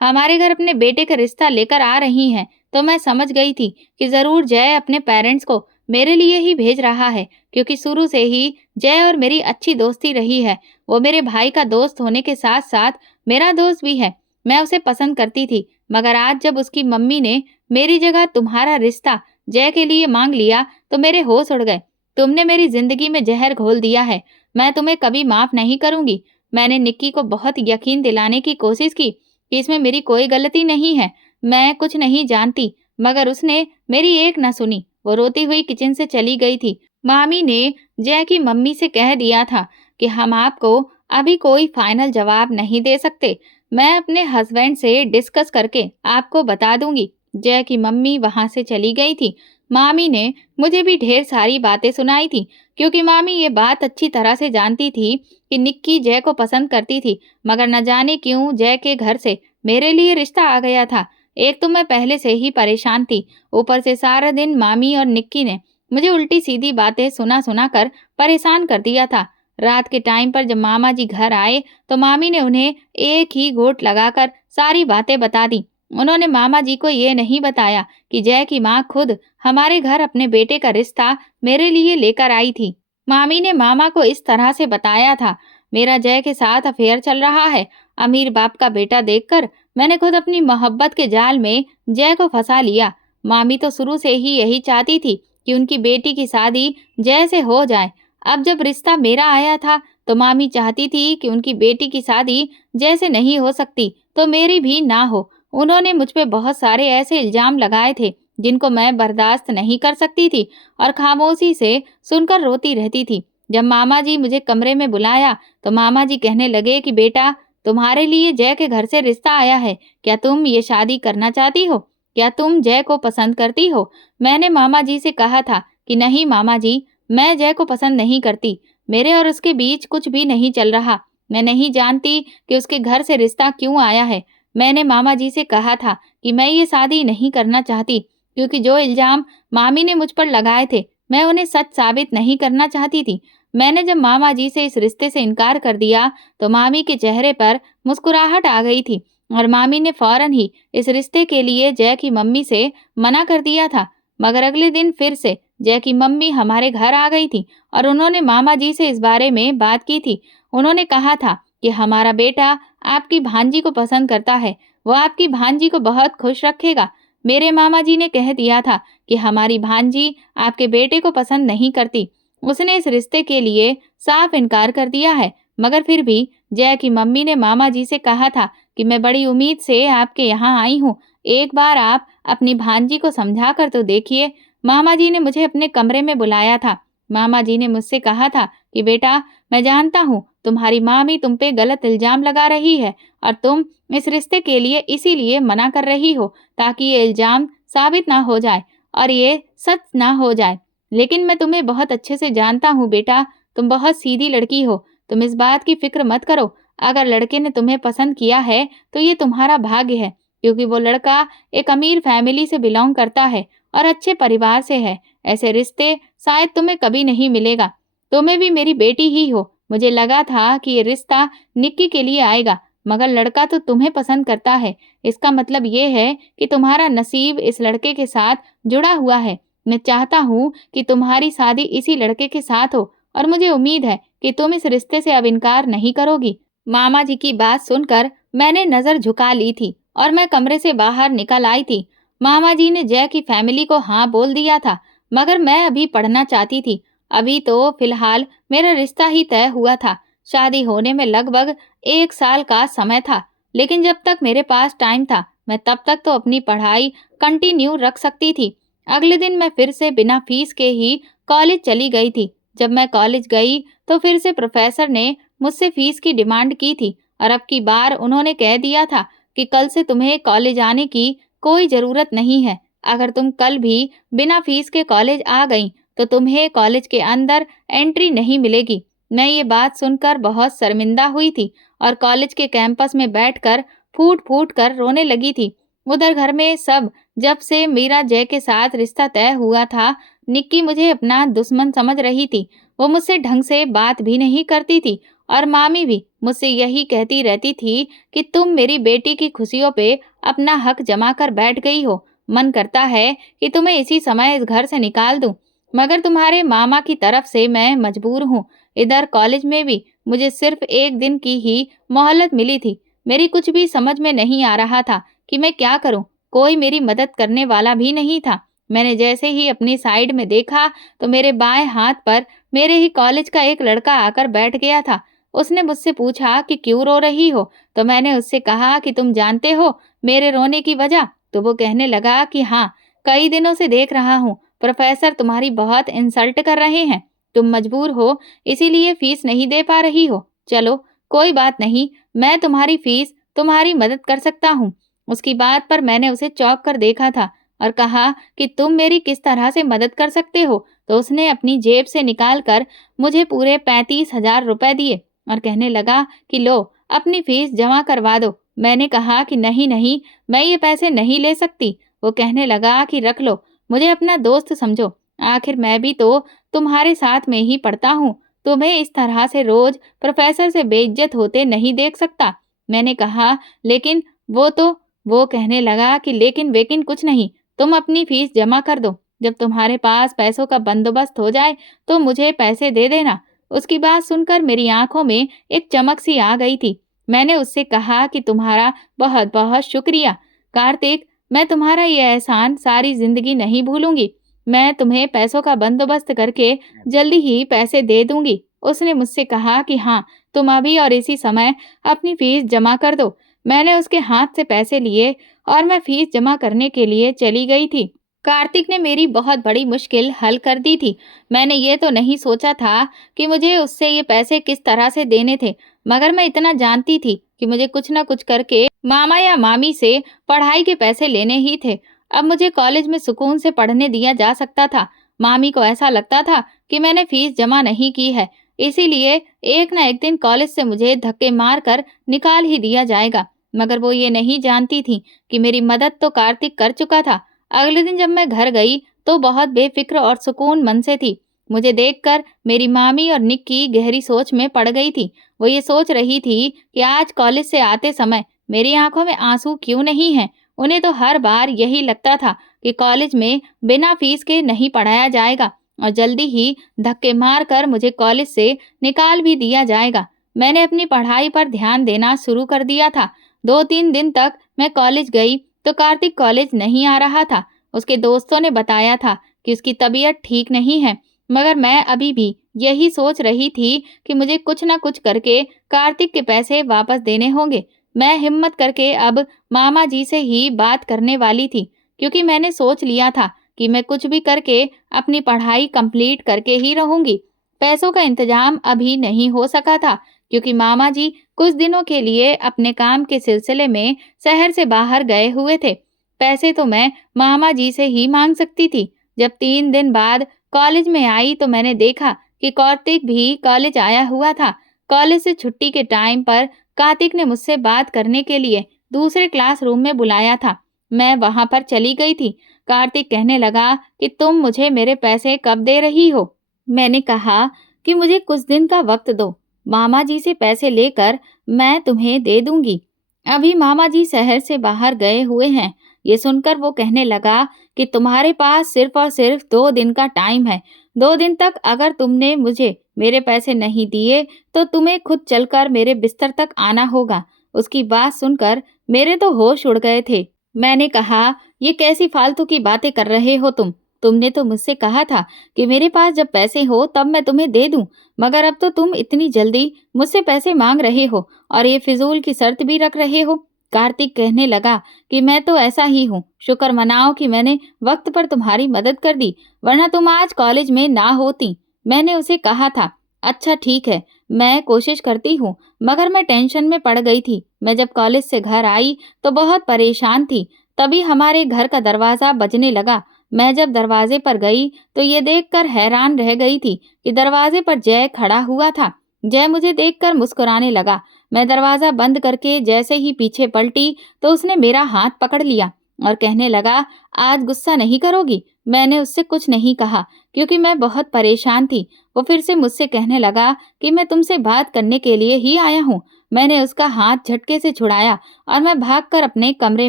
हमारे घर अपने बेटे का रिश्ता लेकर आ रही हैं, तो मैं समझ गई थी कि जरूर जय अपने पेरेंट्स को मेरे लिए ही भेज रहा है, क्योंकि शुरू से ही जय और मेरी अच्छी दोस्ती रही है। वो मेरे भाई का दोस्त होने के साथ साथ मेरा दोस्त भी है। मैं उसे पसंद करती थी, मगर आज जब उसकी मम्मी ने मेरी जगह तुम्हारा रिश्ता जय के लिए मांग लिया तो मेरे होश उड़ गए। तुमने मेरी जिंदगी में जहर घोल दिया है। मैं तुम्हें कभी माफ नहीं करूंगी। मैंने निक्की को बहुत यकीन दिलाने की कोशिश की कि इसमें मेरी कोई गलती नहीं है, मैं कुछ नहीं जानती, मगर उसने मेरी एक न सुनी। वो रोती हुई किचन से चली गई थी। मामी ने जय की मम्मी से कह दिया था कि हम आपको अभी कोई फाइनल जवाब नहीं दे सकते। मैं अपने हस्बैंड से डिस्कस करके आपको बता दूंगी। जय की मम्मी वहां से चली गई थी। मामी ने मुझे भी ढेर सारी बातें सुनाई थी, क्योंकि मामी ये बात अच्छी तरह से जानती थी कि निक्की जय को पसंद करती थी, मगर न जाने क्यों जय के घर से मेरे लिए रिश्ता आ गया था। एक तो मैं पहले से ही परेशान थी, ऊपर से सारा दिन मामी और निक्की ने मुझे उल्टी सीधी बातें सुना सुना कर परेशान कर दिया था। रात के टाइम पर जब मामा जी घर आए तो मामी ने उन्हें एक ही घूंट लगाकर सारी बातें बता दी। उन्होंने मामा जी को ये नहीं बताया कि जय की माँ खुद हमारे घर अपने बेटे का रिश्ता मेरे लिए लेकर आई थी। मामी ने मामा को इस तरह से बताया था, मेरा जय के साथ अफेयर चल रहा है। अमीर बाप का बेटा देखकर मैंने खुद अपनी मोहब्बत के जाल में जय को फंसा लिया। मामी तो शुरू से ही यही चाहती थी कि उनकी बेटी की शादी जय से हो जाए। अब जब रिश्ता मेरा आया था तो मामी चाहती थी कि उनकी बेटी की शादी जय से नहीं हो सकती तो मेरी भी ना हो। उन्होंने मुझ पे बहुत सारे ऐसे इल्जाम लगाए थे जिनको मैं बर्दाश्त नहीं कर सकती थी और खामोशी से सुनकर रोती रहती थी। जब मामा जी मुझे कमरे में बुलाया तो मामा जी कहने लगे कि बेटा, तुम्हारे लिए जय के घर से रिश्ता आया है। क्या तुम ये शादी करना चाहती हो? क्या तुम जय को पसंद करती हो? मैंने मामा जी से कहा था कि नहीं मामा जी, मैं जय को पसंद नहीं करती। मेरे और उसके बीच कुछ भी नहीं चल रहा। मैं नहीं जानती कि उसके घर से रिश्ता क्यों आया है। मैंने मामा जी से कहा था कि मैं ये शादी नहीं करना चाहती, क्योंकि जो इल्जाम मामी ने मुझ पर लगाए थे मैं उन्हें सच साबित नहीं करना चाहती थी। मैंने जब मामा जी से इस रिश्ते से इनकार कर दिया तो मामी के चेहरे पर मुस्कुराहट आ गई थी और मामी ने फौरन ही इस रिश्ते के लिए जय की मम्मी से मना कर दिया था। मगर अगले दिन फिर से जय की मम्मी हमारे घर आ गई थी और उन्होंने मामा जी से इस बारे में बात की थी। उन्होंने कहा था कि हमारा बेटा आपकी भांजी को पसंद करता है, वो आपकी भांजी को बहुत खुश रखेगा। मेरे मामा जी ने कह दिया था कि हमारी भांजी आपके बेटे को पसंद नहीं करती, उसने इस रिश्ते के लिए साफ इनकार कर दिया है। मगर फिर भी जय की मम्मी ने मामा जी से कहा था कि मैं बड़ी उम्मीद से आपके यहाँ आई हूँ, एक बार आप अपनी भांजी को समझा कर तो देखिए। मामा जी ने मुझे अपने कमरे में बुलाया था। मामा जी ने मुझसे कहा था कि बेटा, मैं जानता हूँ तुम्हारी मामी तुम पे गलत इल्जाम लगा रही है और तुम इस रिश्ते के लिए इसीलिए मना कर रही हो ताकि ये इल्जाम साबित ना हो जाए और ये सच ना हो जाए। लेकिन मैं तुम्हें बहुत अच्छे से जानता हूँ बेटा, तुम बहुत सीधी लड़की हो। तुम इस बात की फिक्र मत करो। अगर लड़के ने तुम्हें पसंद किया है तो ये तुम्हारा भाग्य है, क्योंकि वो लड़का एक अमीर फैमिली से बिलोंग करता है और अच्छे परिवार से है। ऐसे रिश्ते शायद तुम्हें कभी नहीं मिलेगा। तुम्हें भी मेरी बेटी ही हो। मुझे लगा था कि ये रिश्ता निक्की के लिए आएगा, मगर लड़का तो तुम्हें पसंद करता है। इसका मतलब ये है कि तुम्हारा नसीब इस लड़के के साथ जुड़ा हुआ है। मैं चाहता हूँ कि तुम्हारी शादी इसी लड़के के साथ हो और मुझे उम्मीद है कि तुम इस रिश्ते से अब इनकार नहीं करोगी। मामा जी की बात सुनकर मैंने नजर झुका ली थी और मैं कमरे से बाहर निकल आई थी। मामा जी ने जय की फैमिली को हाँ बोल दिया था, मगर मैं अभी पढ़ना चाहती थी। अभी तो फिलहाल मेरा रिश्ता ही तय हुआ था। शादी होने में लगभग 1 साल का समय था, लेकिन जब तक मेरे पास टाइम था, मैं तब तक तो अपनी पढ़ाई कंटिन्यू रख सकती थी। अगले दिन मैं फिर से बिना फीस के ही कॉलेज चली गई थी। जब मैं कॉलेज गई तो फिर से प्रोफेसर ने मुझसे फीस की डिमांड की थी और अब की बार उन्होंने कह दिया था कि कल से तुम्हें कॉलेज आने की कोई ज़रूरत नहीं है। अगर तुम कल भी बिना फीस के कॉलेज आ गई तो तुम्हें कॉलेज के अंदर एंट्री नहीं मिलेगी। मैं ये बात सुनकर बहुत शर्मिंदा हुई थी और कॉलेज के कैंपस में बैठकर फूट-फूट कर रोने लगी थी। उधर घर में सब जब से मीरा जय के साथ रिश्ता तय हुआ था, निक्की मुझे अपना दुश्मन समझ रही थी। वो मुझसे ढंग से बात भी नहीं करती थी और मामी भी मुझसे यही कहती रहती थी कि तुम मेरी बेटी की खुशियों पे अपना हक जमा कर बैठ गई हो। मन करता है कि तुम्हें इसी समय इस घर से निकाल दूं, मगर तुम्हारे मामा की तरफ से मैं मजबूर हूँ। इधर कॉलेज में भी मुझे सिर्फ 1 दिन की ही मोहलत मिली थी। मेरी कुछ भी समझ में नहीं आ रहा था कि मैं क्या करूं। कोई मेरी मदद करने वाला भी नहीं था। मैंने जैसे ही अपनी साइड में देखा तो मेरे बाएं हाथ पर मेरे ही कॉलेज का एक लड़का आकर बैठ गया था। उसने मुझसे पूछा कि क्यों रो रही हो? तो मैंने उससे कहा कि तुम जानते हो मेरे रोने की वजह? तो वो कहने लगा कि हाँ, कई दिनों से देख रहा हूँ, प्रोफेसर तुम्हारी बहुत इंसल्ट कर रहे हैं। तुम मजबूर हो, इसीलिए फीस नहीं दे पा रही हो। चलो, कोई बात नहीं, मैं तुम्हारी फीस तुम्हारी मदद कर सकता हूँ। उसकी बात पर मैंने उसे चौंक कर देखा था और कहा कि तुम मेरी किस तरह से मदद कर सकते हो? तो उसने अपनी जेब से निकाल कर मुझे पूरे 35,000 रुपए दिए और कहने लगा कि लो, अपनी फीस जमा करवा दो। मैंने कहा कि नहीं नहीं, मैं ये पैसे नहीं ले सकती। वो कहने लगा कि रख लो, मुझे अपना दोस्त समझो। आखिर मैं भी तो तुम्हारे साथ में ही पढ़ता हूँ। तुम्हें इस तरह से रोज प्रोफेसर से बेइज्जत होते नहीं देख सकता। मैंने कहा लेकिन वो कहने लगा कि लेकिन वेकिन कुछ नहीं, तुम अपनी फीस जमा कर दो। जब तुम्हारे पास पैसों का बंदोबस्त हो जाए तो मुझे पैसे दे देना। उसकी बात सुनकर मेरी आंखों में एक चमक सी आ गई थी। मैंने उससे कहा कि तुम्हारा बहुत बहुत शुक्रिया कार्तिक, मैं तुम्हारा ये एहसान सारी जिंदगी नहीं भूलूंगी। मैं तुम्हें पैसों का बंदोबस्त करके जल्दी ही पैसे दे दूंगी। उसने मुझसे कहा कि हाँ, तुम अभी और इसी समय अपनी फीस जमा कर दो। मैंने उसके हाथ से पैसे लिए और मैं फीस जमा करने के लिए चली गई थी। कार्तिक ने मेरी बहुत बड़ी मुश्किल हल कर दी थी। मैंने ये तो नहीं सोचा था कि मुझे उससे ये पैसे किस तरह से देने थे, मगर मैं इतना जानती थी कि मुझे कुछ न कुछ करके मामा या मामी से पढ़ाई के पैसे लेने ही थे। अब मुझे कॉलेज में सुकून से पढ़ने दिया जा सकता था। मामी को ऐसा लगता था कि मैंने फीस जमा नहीं की है, इसीलिए एक न एक दिन कॉलेज से मुझे धक्के मार कर निकाल ही दिया जाएगा। मगर वो ये नहीं जानती थी कि मेरी मदद तो कार्तिक कर चुका था। अगले दिन जब मैं घर गई तो बहुत बेफिक्र और सुकून मन से थी। मुझे देखकर मेरी मामी और निक्की गहरी सोच में पड़ गई थी। वो ये सोच रही थी कि आज कॉलेज से आते समय मेरी आंखों में आंसू क्यों नहीं हैं। उन्हें तो हर बार यही लगता था कि कॉलेज में बिना फीस के नहीं पढ़ाया जाएगा और जल्दी ही धक्के मार कर मुझे कॉलेज से निकाल भी दिया जाएगा। मैंने अपनी पढ़ाई पर ध्यान देना शुरू कर दिया था। 2-3 दिन तक मैं कॉलेज गई तो कार्तिक कॉलेज नहीं आ रहा था। उसके दोस्तों ने बताया था कि उसकी तबीयत ठीक नहीं है, मगर मैं अभी भी यही सोच रही थी कि मुझे कुछ न कुछ करके कार्तिक के पैसे वापस देने होंगे। मैं हिम्मत करके अब मामा जी से ही बात करने वाली थी, क्योंकि मैंने सोच लिया था कि मैं कुछ भी करके अपनी पढ़ाई कंप्लीट करके ही रहूंगी। पैसों का इंतजाम अभी नहीं हो सका था, क्योंकि मामा जी कुछ दिनों के लिए अपने काम के सिलसिले में शहर से बाहर गए हुए थे। पैसे तो मैं मामा जी से ही मांग सकती थी। जब 3 दिन बाद कॉलेज में आई तो मैंने देखा कि कार्तिक भी कॉलेज आया हुआ था। कॉलेज से छुट्टी के टाइम पर कार्तिक ने मुझसे बात करने के लिए दूसरे क्लासरूम में बुलाया था। मैं वहां पर चली गई थी। कार्तिक कहने लगा कि तुम मुझे मेरे पैसे कब दे रही हो? मैंने कहा कि मुझे कुछ दिन का वक्त दो, मामा जी से पैसे लेकर मैं तुम्हें दे दूंगी। अभी मामा जी शहर से बाहर गए हुए हैं। ये सुनकर वो कहने लगा कि तुम्हारे पास सिर्फ और सिर्फ 2 दिन का टाइम है। 2 दिन तक अगर तुमने मुझे मेरे पैसे नहीं दिए तो तुम्हें खुद चलकर मेरे बिस्तर तक आना होगा। उसकी बात सुनकर मेरे तो होश उड़ गए थे। मैंने कहा, ये कैसी फालतू की बातें कर रहे हो तुम? तुमने तो मुझसे कहा था कि मेरे पास जब पैसे हो तब मैं तुम्हें दे दूं, मगर अब तो तुम इतनी जल्दी मुझसे पैसे मांग रहे हो और ये फिजूल की शर्त भी रख रहे हो। कार्तिक कहने लगा कि मैं तो ऐसा ही हूँ, शुक्र मनाओ कि मैंने वक्त पर तुम्हारी मदद कर दी, वरना तुम आज कॉलेज में ना होती। मैंने उसे कहा था, अच्छा ठीक है, मैं कोशिश करती हूँ, मगर मैं टेंशन में पड़ गई थी। मैं जब कॉलेज से घर आई तो बहुत परेशान थी। तभी हमारे घर का दरवाज़ा बजने लगा। मैं जब दरवाजे पर गई तो ये देखकर हैरान रह गई थी कि दरवाजे पर जय खड़ा हुआ था। जय मुझे देखकर मुस्कुराने लगा। मैं दरवाज़ा बंद करके जैसे ही पीछे पलटी तो उसने मेरा हाथ पकड़ लिया और कहने लगा, आज गुस्सा नहीं करोगी? मैंने उससे कुछ नहीं कहा क्योंकि मैं बहुत परेशान थी। वो फिर से मुझसे कहने लगा कि मैं तुमसे बात करने के लिए ही आया हूँ। मैंने उसका हाथ झटके से छुड़ाया और मैं भागकर अपने कमरे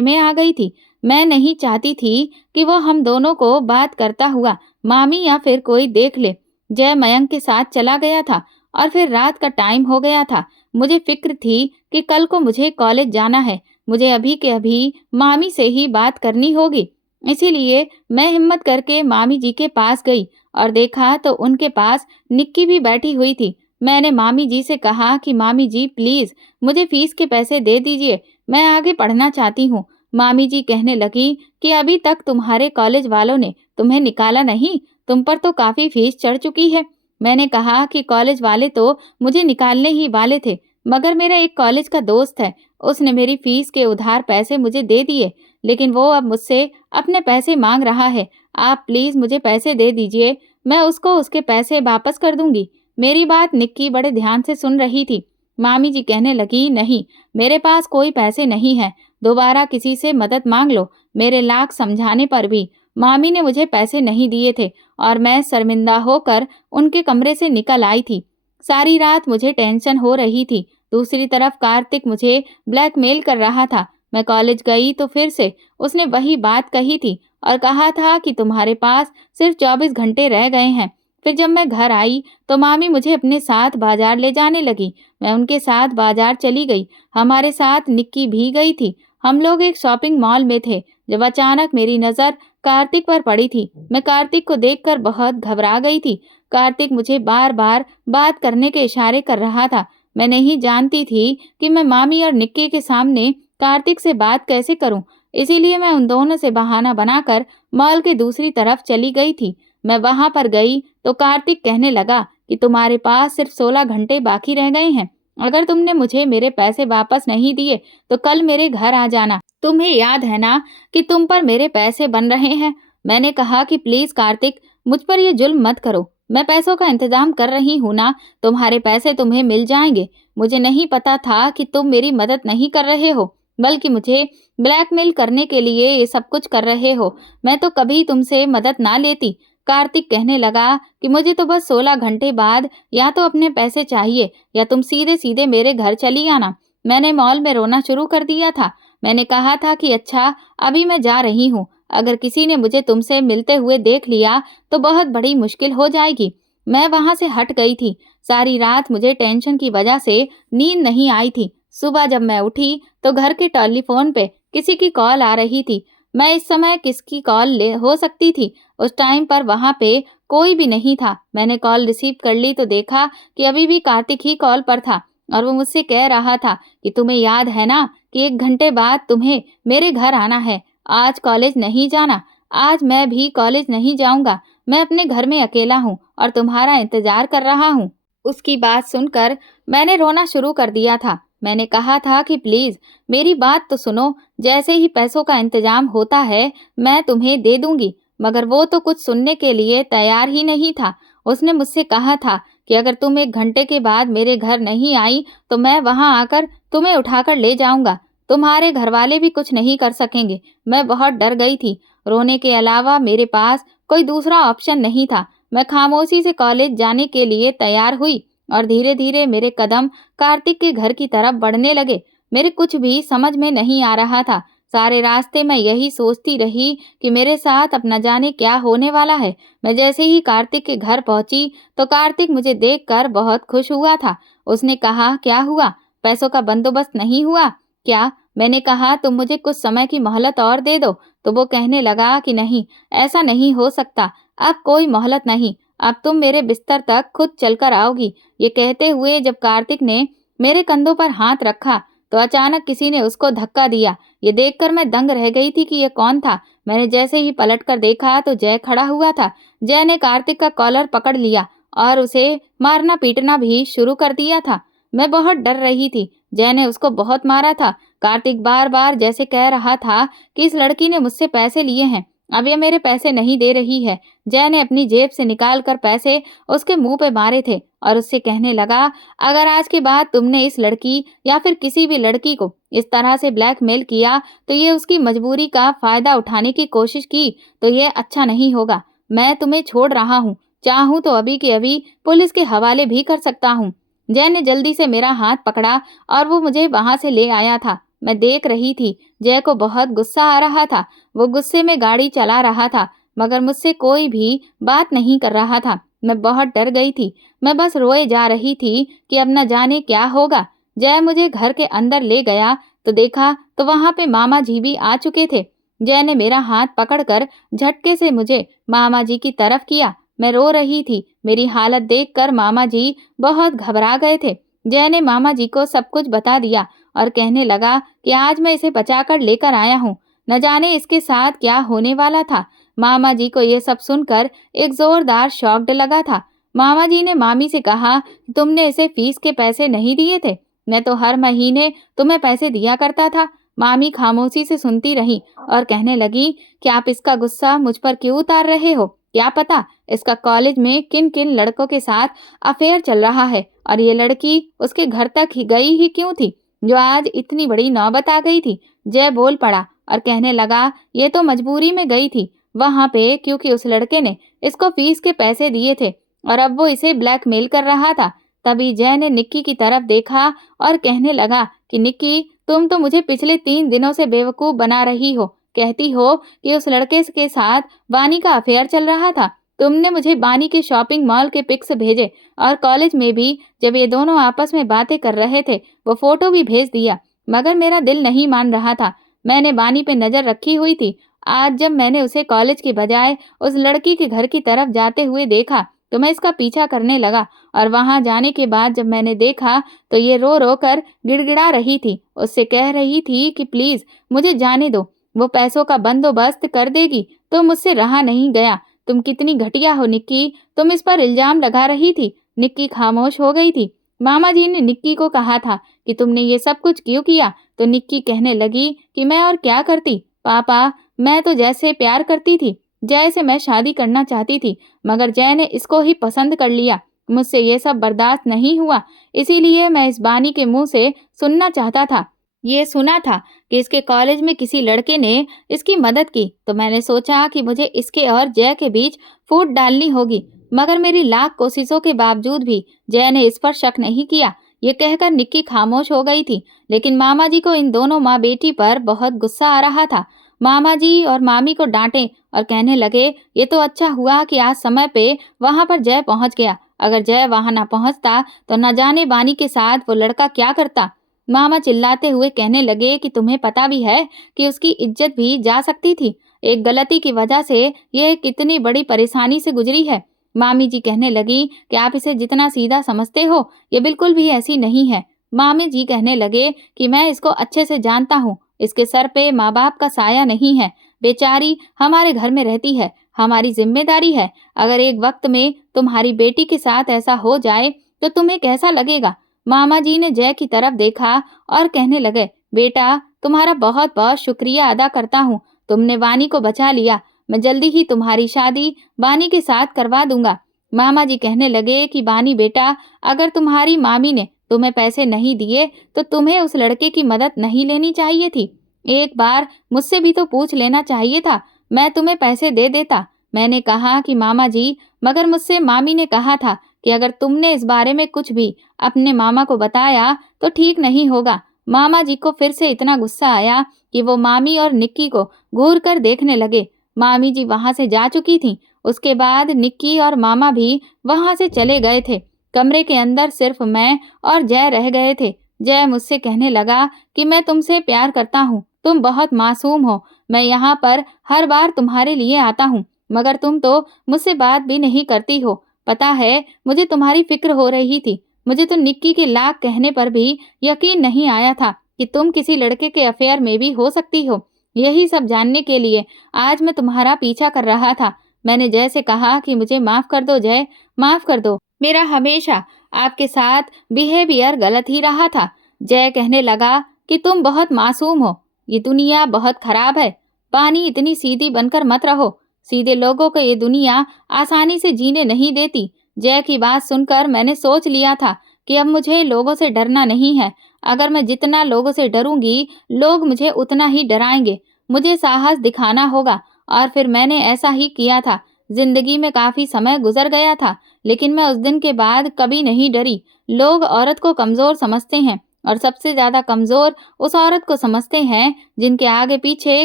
में आ गई थी। मैं नहीं चाहती थी कि वो हम दोनों को बात करता हुआ मामी या फिर कोई देख ले। जय मयंक के साथ चला गया था और फिर रात का टाइम हो गया था। मुझे फिक्र थी कि कल को मुझे कॉलेज जाना है। मुझे अभी के अभी मामी से ही बात करनी होगी। इसीलिए मैं हिम्मत करके मामी जी के पास गई और देखा तो उनके पास निक्की भी बैठी हुई थी। मैंने मामी जी से कहा कि मामी जी प्लीज़ मुझे फीस के पैसे दे दीजिए, मैं आगे पढ़ना चाहती हूँ। मामी जी कहने लगी कि अभी तक तुम्हारे कॉलेज वालों ने तुम्हें निकाला नहीं, तुम पर तो काफ़ी फीस चढ़ चुकी है। मैंने कहा कि कॉलेज वाले तो मुझे निकालने ही वाले थे, मगर मेरा एक कॉलेज का दोस्त है, उसने मेरी फीस के उधार पैसे मुझे दे दिए, लेकिन वो अब मुझसे अपने पैसे मांग रहा है। आप प्लीज़ मुझे पैसे दे दीजिए, मैं उसको उसके पैसे वापस कर दूंगी। मेरी बात निक्की बड़े ध्यान से सुन रही थी। मामी जी कहने लगी, नहीं, मेरे पास कोई पैसे नहीं है, दोबारा किसी से मदद मांग लो। मेरे लाख समझाने पर भी मामी ने मुझे पैसे नहीं दिए थे और मैं शर्मिंदा होकर उनके कमरे से निकल आई थी। सारी रात मुझे टेंशन हो रही थी। दूसरी तरफ कार्तिक मुझे ब्लैकमेल कर रहा था। मैं कॉलेज गई तो फिर से उसने वही बात कही थी और कहा था कि तुम्हारे पास सिर्फ 24 घंटे रह गए हैं। फिर जब मैं घर आई तो मामी मुझे अपने साथ बाजार ले जाने लगी। मैं उनके साथ बाजार चली गई। हमारे साथ निक्की भी गई थी। हम लोग एक शॉपिंग मॉल में थे जब अचानक मेरी नज़र कार्तिक पर पड़ी थी। मैं कार्तिक को देखकर बहुत घबरा गई थी। कार्तिक मुझे बार बार बात करने के इशारे कर रहा था। मैं नहीं जानती थी कि मैं मामी और निक्की के सामने कार्तिक से बात कैसे करूं। इसीलिए मैं उन दोनों से बहाना बनाकर मॉल के दूसरी तरफ चली गई थी। मैं वहां पर गई तो कार्तिक कहने लगा कि तुम्हारे पास सिर्फ 16 घंटे बाकी रह गए हैं। अगर तुमने मुझे मेरे पैसे वापस नहीं दिए तो कल मेरे घर आ जाना। तुम्हें याद है ना कि तुम पर मेरे पैसे बन रहे हैं। मैंने कहा कि प्लीज कार्तिक, मुझ पर ये जुल्म मत करो, मैं पैसों का इंतजाम कर रही हूँ ना, तुम्हारे पैसे तुम्हें मिल जाएंगे। मुझे नहीं पता था कि तुम मेरी मदद नहीं कर रहे हो, बल्कि मुझे ब्लैकमेल करने के लिए ये सब कुछ कर रहे हो। मैं तो कभी तुमसे मदद ना लेती। कार्तिक कहने लगा कि मुझे तो बस 16 घंटे बाद या तो अपने पैसे चाहिए या तुम सीधे सीधे मेरे घर चली आना। मैंने मॉल में रोना शुरू कर दिया था। मैंने कहा था कि अच्छा, अभी मैं जा रही हूँ, अगर किसी ने मुझे तुमसे मिलते हुए देख लिया तो बहुत बड़ी मुश्किल हो जाएगी। मैं वहां से हट गई थी। सारी रात मुझे टेंशन की वजह से नींद नहीं आई थी। सुबह जब मैं उठी तो घर के टेलीफोन पे किसी की कॉल आ रही थी। मैं इस समय किसकी कॉल ले हो सकती थी? उस टाइम पर वहां पे कोई भी नहीं था। मैंने कॉल रिसीव कर ली तो देखा कि अभी भी कार्तिक ही कॉल पर था और वो मुझसे कह रहा था कि तुम्हें याद है ना कि 1 घंटे बाद तुम्हें मेरे घर आना है। आज कॉलेज नहीं जाना। आज मैं भी कॉलेज नहीं जाऊंगा। मैं अपने घर में अकेला हूँ और तुम्हारा इंतजार कर रहा हूँ। उसकी बात सुनकर मैंने रोना शुरू कर दिया था। मैंने कहा था कि प्लीज मेरी बात तो सुनो, जैसे ही पैसों का इंतजाम होता है मैं तुम्हें दे दूंगी। मगर वो तो कुछ सुनने के लिए तैयार ही नहीं था। उसने मुझसे कहा था कि अगर तुम 1 घंटे के बाद मेरे घर नहीं आई तो मैं वहां आकर तुम्हें उठाकर ले जाऊंगा। तुम्हारे घर वाले भी कुछ नहीं कर सकेंगे। मैं बहुत डर गई थी। रोने के अलावा मेरे पास कोई दूसरा ऑप्शन नहीं था। मैं खामोशी से कॉलेज जाने के लिए तैयार हुई और धीरे धीरे मेरे कदम कार्तिक के घर की तरफ बढ़ने लगे। मेरे कुछ भी समझ में नहीं आ रहा था। सारे रास्ते मैं यही सोचती रही कि मेरे साथ अब न जाने क्या होने वाला है। मैं जैसे ही कार्तिक के घर पहुंची तो कार्तिक मुझे देखकर बहुत खुश हुआ था। उसने कहा, क्या हुआ, पैसों का बंदोबस्त नहीं हुआ क्या? मैंने कहा, तुम मुझे कुछ समय की मोहलत और दे दो, तो वो कहने लगा कि नहीं, ऐसा नहीं हो सकता, अब कोई मोहलत नहीं, अब तुम मेरे बिस्तर तक खुद चलकर आओगी। ये कहते हुए जब कार्तिक ने मेरे कंधों पर हाथ रखा तो अचानक किसी ने उसको धक्का दिया। ये देखकर मैं दंग रह गई थी कि ये कौन था। मैंने जैसे ही पलटकर देखा तो जय खड़ा हुआ था। जय ने कार्तिक का कॉलर पकड़ लिया और उसे मारना पीटना भी शुरू कर दिया था। मैं बहुत डर रही थी। जय ने उसको बहुत मारा था। कार्तिक बार बार जैसे कह रहा था कि इस लड़की ने मुझसे पैसे लिए हैं, अब ये मेरे पैसे नहीं दे रही है। जय ने अपनी जेब से निकाल कर पैसे उसके मुंह पे मारे थे और उससे कहने लगा, अगर आज के बाद तुमने इस लड़की या फिर किसी भी लड़की को इस तरह से ब्लैकमेल किया तो ये उसकी मजबूरी का फायदा उठाने की कोशिश की तो ये अच्छा नहीं होगा। मैं तुम्हें छोड़ रहा हूँ, चाहूँ तो अभी के अभी पुलिस के हवाले भी कर सकता हूँ। जय ने जल्दी से मेरा हाथ पकड़ा और वो मुझे वहां से ले आया था। मैं देख रही थी जय को बहुत गुस्सा आ रहा था। वो गुस्से में गाड़ी चला रहा था मगर मुझसे कोई भी बात नहीं कर रहा था। मैं बहुत डर गई थी। मैं बस रोए जा रही थी कि अब न जाने क्या होगा। जय मुझे घर के अंदर ले गया तो देखा तो वहां पे मामा जी भी आ चुके थे। जय ने मेरा हाथ पकड़कर झटके से मुझे मामा जी की तरफ किया। मैं रो रही थी। मेरी हालत देखकर मामा जी बहुत घबरा गए थे। जय ने मामा जी को सब कुछ बता दिया और कहने लगा कि आज मैं इसे बचाकर लेकर आया हूँ, न जाने इसके साथ क्या होने वाला था। मामा जी को यह सब सुनकर एक जोरदार शॉक लगा था। मामा जी ने मामी से कहा, तुमने इसे फीस के पैसे नहीं दिए थे? मैं तो हर महीने तुम्हें पैसे दिया करता था। मामी खामोशी से सुनती रही और कहने लगी कि आप इसका गुस्सा मुझ पर क्यों उतार रहे हो? क्या पता इसका कॉलेज में किन किन लड़कों के साथ अफेयर चल रहा है और ये लड़की उसके घर तक ही गई ही क्यों थी जो आज इतनी बड़ी नौबत आ गई थी। जय बोल पड़ा और कहने लगा, ये तो मजबूरी में गई थी वहां पे क्योंकि उस लड़के ने इसको फीस के पैसे दिए थे और अब वो इसे ब्लैकमेल कर रहा था। तभी जय ने निक्की की तरफ देखा और कहने लगा कि निक्की, तुम तो मुझे पिछले 3 दिनों से बेवकूफ बना रही हो। कहती हो कि उस लड़के के साथ बानी का अफेयर चल रहा था। तुमने मुझे बानी के शॉपिंग मॉल के पिक्स भेजे और कॉलेज में भी जब ये दोनों आपस में बातें कर रहे थे वो फोटो भी भेज दिया, मगर मेरा दिल नहीं मान रहा था। मैंने बानी पे नजर रखी हुई थी। आज जब मैंने उसे कॉलेज के बजाय उस लड़की के घर की तरफ जाते हुए देखा तो मैं इसका पीछा करने लगा और वहां जाने के बाद जब मैंने देखा तो ये रो रो कर गिड़गिड़ा रही थी। उससे कह रही थी कि प्लीज मुझे जाने दो, वो पैसों का बंदोबस्त कर देगी। तो मुझसे रहा नहीं गया। तुम कितनी घटिया हो निक्की, तुम इस पर इल्जाम लगा रही थी। निक्की खामोश हो गई थी। मामा जी ने निक्की को कहा था कि तुमने ये सब कुछ क्यों किया? तो निक्की कहने लगी कि मैं और क्या करती पापा, मैं तो जय से प्यार करती थी। जय से मैं शादी करना चाहती थी मगर जय ने इसको ही पसंद कर लिया। मुझसे ये सब बर्दाश्त नहीं हुआ, इसीलिए मैं इस बानी के मुंह से सुनना चाहता था। ये सुना था कि इसके कॉलेज में किसी लड़के ने इसकी मदद की तो मैंने सोचा कि मुझे इसके और जय के बीच फूट डालनी होगी, मगर मेरी लाख कोशिशों के बावजूद भी जय ने इस पर शक नहीं किया। ये कहकर निक्की खामोश हो गई थी, लेकिन मामा जी को इन दोनों माँ बेटी पर बहुत गुस्सा आ रहा था। मामा जी और मामी को डांटे और कहने लगे, ये तो अच्छा हुआ कि आज समय पे वहां पर जय पहुंच गया। अगर जय वहां ना पहुंचता तो न जाने बानी के साथ वो लड़का क्या करता। मामा चिल्लाते हुए कहने लगे कि तुम्हें पता भी है कि उसकी इज्जत भी जा सकती थी। एक गलती की वजह से ये कितनी बड़ी परेशानी से गुजरी है। मामी जी कहने लगी कि आप इसे जितना सीधा समझते हो ये बिल्कुल भी ऐसी नहीं है। मामी जी कहने लगे कि मैं इसको अच्छे से जानता हूँ, इसके सर पे माँ बाप का साया नहीं है। बेचारी हमारे घर में रहती है, हमारी जिम्मेदारी है। अगर एक वक्त में तुम्हारी बेटी के साथ ऐसा हो जाए तो तुम्हें कैसा लगेगा? मामा जी ने जय की तरफ देखा और कहने लगे, बेटा तुम्हारा बहुत बहुत शुक्रिया अदा करता हूँ, तुमने वानी को बचा लिया। मैं जल्दी ही तुम्हारी शादी बानी के साथ करवा दूंगा। मामा जी कहने लगे कि बानी बेटा, अगर तुम्हारी मामी ने तुम्हें पैसे नहीं दिए तो तुम्हें उस लड़के की मदद नहीं लेनी चाहिए थी। एक बार मुझसे भी तो पूछ लेना चाहिए था, मैं तुम्हें पैसे दे देता। मैंने कहा कि मामा जी, मगर मुझसे मामी ने कहा था कि अगर तुमने इस बारे में कुछ भी अपने मामा को बताया तो ठीक नहीं होगा। मामा जी को फिर से इतना गुस्सा आया कि वो मामी और निक्की को घूर कर देखने लगे। मामी जी वहां से जा चुकी थीं। उसके बाद निक्की और मामा भी वहां से चले गए थे। कमरे के अंदर सिर्फ मैं और जय रह गए थे। जय मुझसे कहने लगा कि मैं तुमसे प्यार करता हूँ, तुम बहुत मासूम हो। मैं यहाँ पर हर बार तुम्हारे लिए आता हूँ, मगर तुम तो मुझसे बात भी नहीं करती हो। पता है, मुझे तुम्हारी फ़िक्र हो रही थी। मुझे तो निक्की के लाख कहने पर भी यकीन नहीं आया था कि तुम किसी लड़के के अफेयर में भी हो सकती हो। यही सब जानने के लिए आज मैं तुम्हारा पीछा कर रहा था। मैंने जय से कहा कि मुझे माफ़ कर दो जय, माफ़ कर दो। मेरा हमेशा आपके साथ बिहेवियर गलत ही रहा था। जय कहने लगा कि तुम बहुत मासूम हो। ये दुनिया बहुत खराब है। पानी इतनी सीधी बनकर मत रहो। सीधे लोगों को ये दुनिया आसानी से जीने नहीं देती। जय की बात सुनकर मैंने सोच लिया था कि अब मुझे लोगों से डरना नहीं है। अगर मैं जितना लोगों से डरूंगी, लोग मुझे उतना ही डराएंगे। मुझे साहस दिखाना होगा और फिर मैंने ऐसा ही किया था। जिंदगी में काफी समय गुजर गया था, लेकिन मैं उस दिन के बाद कभी नहीं डरी। लोग औरत को कमजोर समझते हैं और सबसे ज्यादा कमजोर उस औरत को समझते हैं जिनके आगे पीछे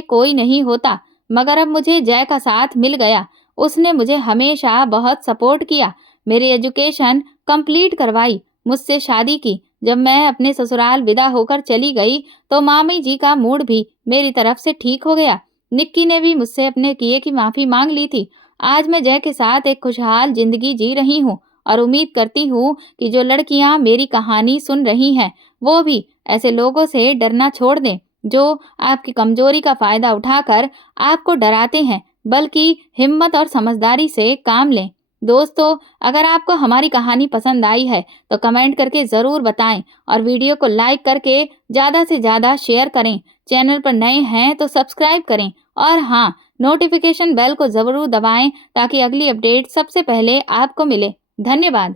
कोई नहीं होता। मगर अब मुझे जय का साथ मिल गया। उसने मुझे हमेशा बहुत सपोर्ट किया, मेरी एजुकेशन कंप्लीट करवाई, मुझसे शादी की। जब मैं अपने ससुराल विदा होकर चली गई तो मामी जी का मूड भी मेरी तरफ से ठीक हो गया। निक्की ने भी मुझसे अपने किए की माफी मांग ली थी। आज मैं जय के साथ एक खुशहाल जिंदगी जी रही हूँ और उम्मीद करती हूँ कि जो लड़कियां मेरी कहानी सुन रही हैं वो भी ऐसे लोगों से डरना छोड़ दें जो आपकी कमजोरी का फायदा उठाकर आपको डराते हैं, बल्कि हिम्मत और समझदारी से काम लें। दोस्तों, अगर आपको हमारी कहानी पसंद आई है तो कमेंट करके ज़रूर बताएं और वीडियो को लाइक करके ज़्यादा से ज़्यादा शेयर करें। चैनल पर नए हैं तो सब्सक्राइब करें और हाँ, नोटिफिकेशन बेल को ज़रूर दबाएं ताकि अगली अपडेट सबसे पहले आपको मिले। धन्यवाद।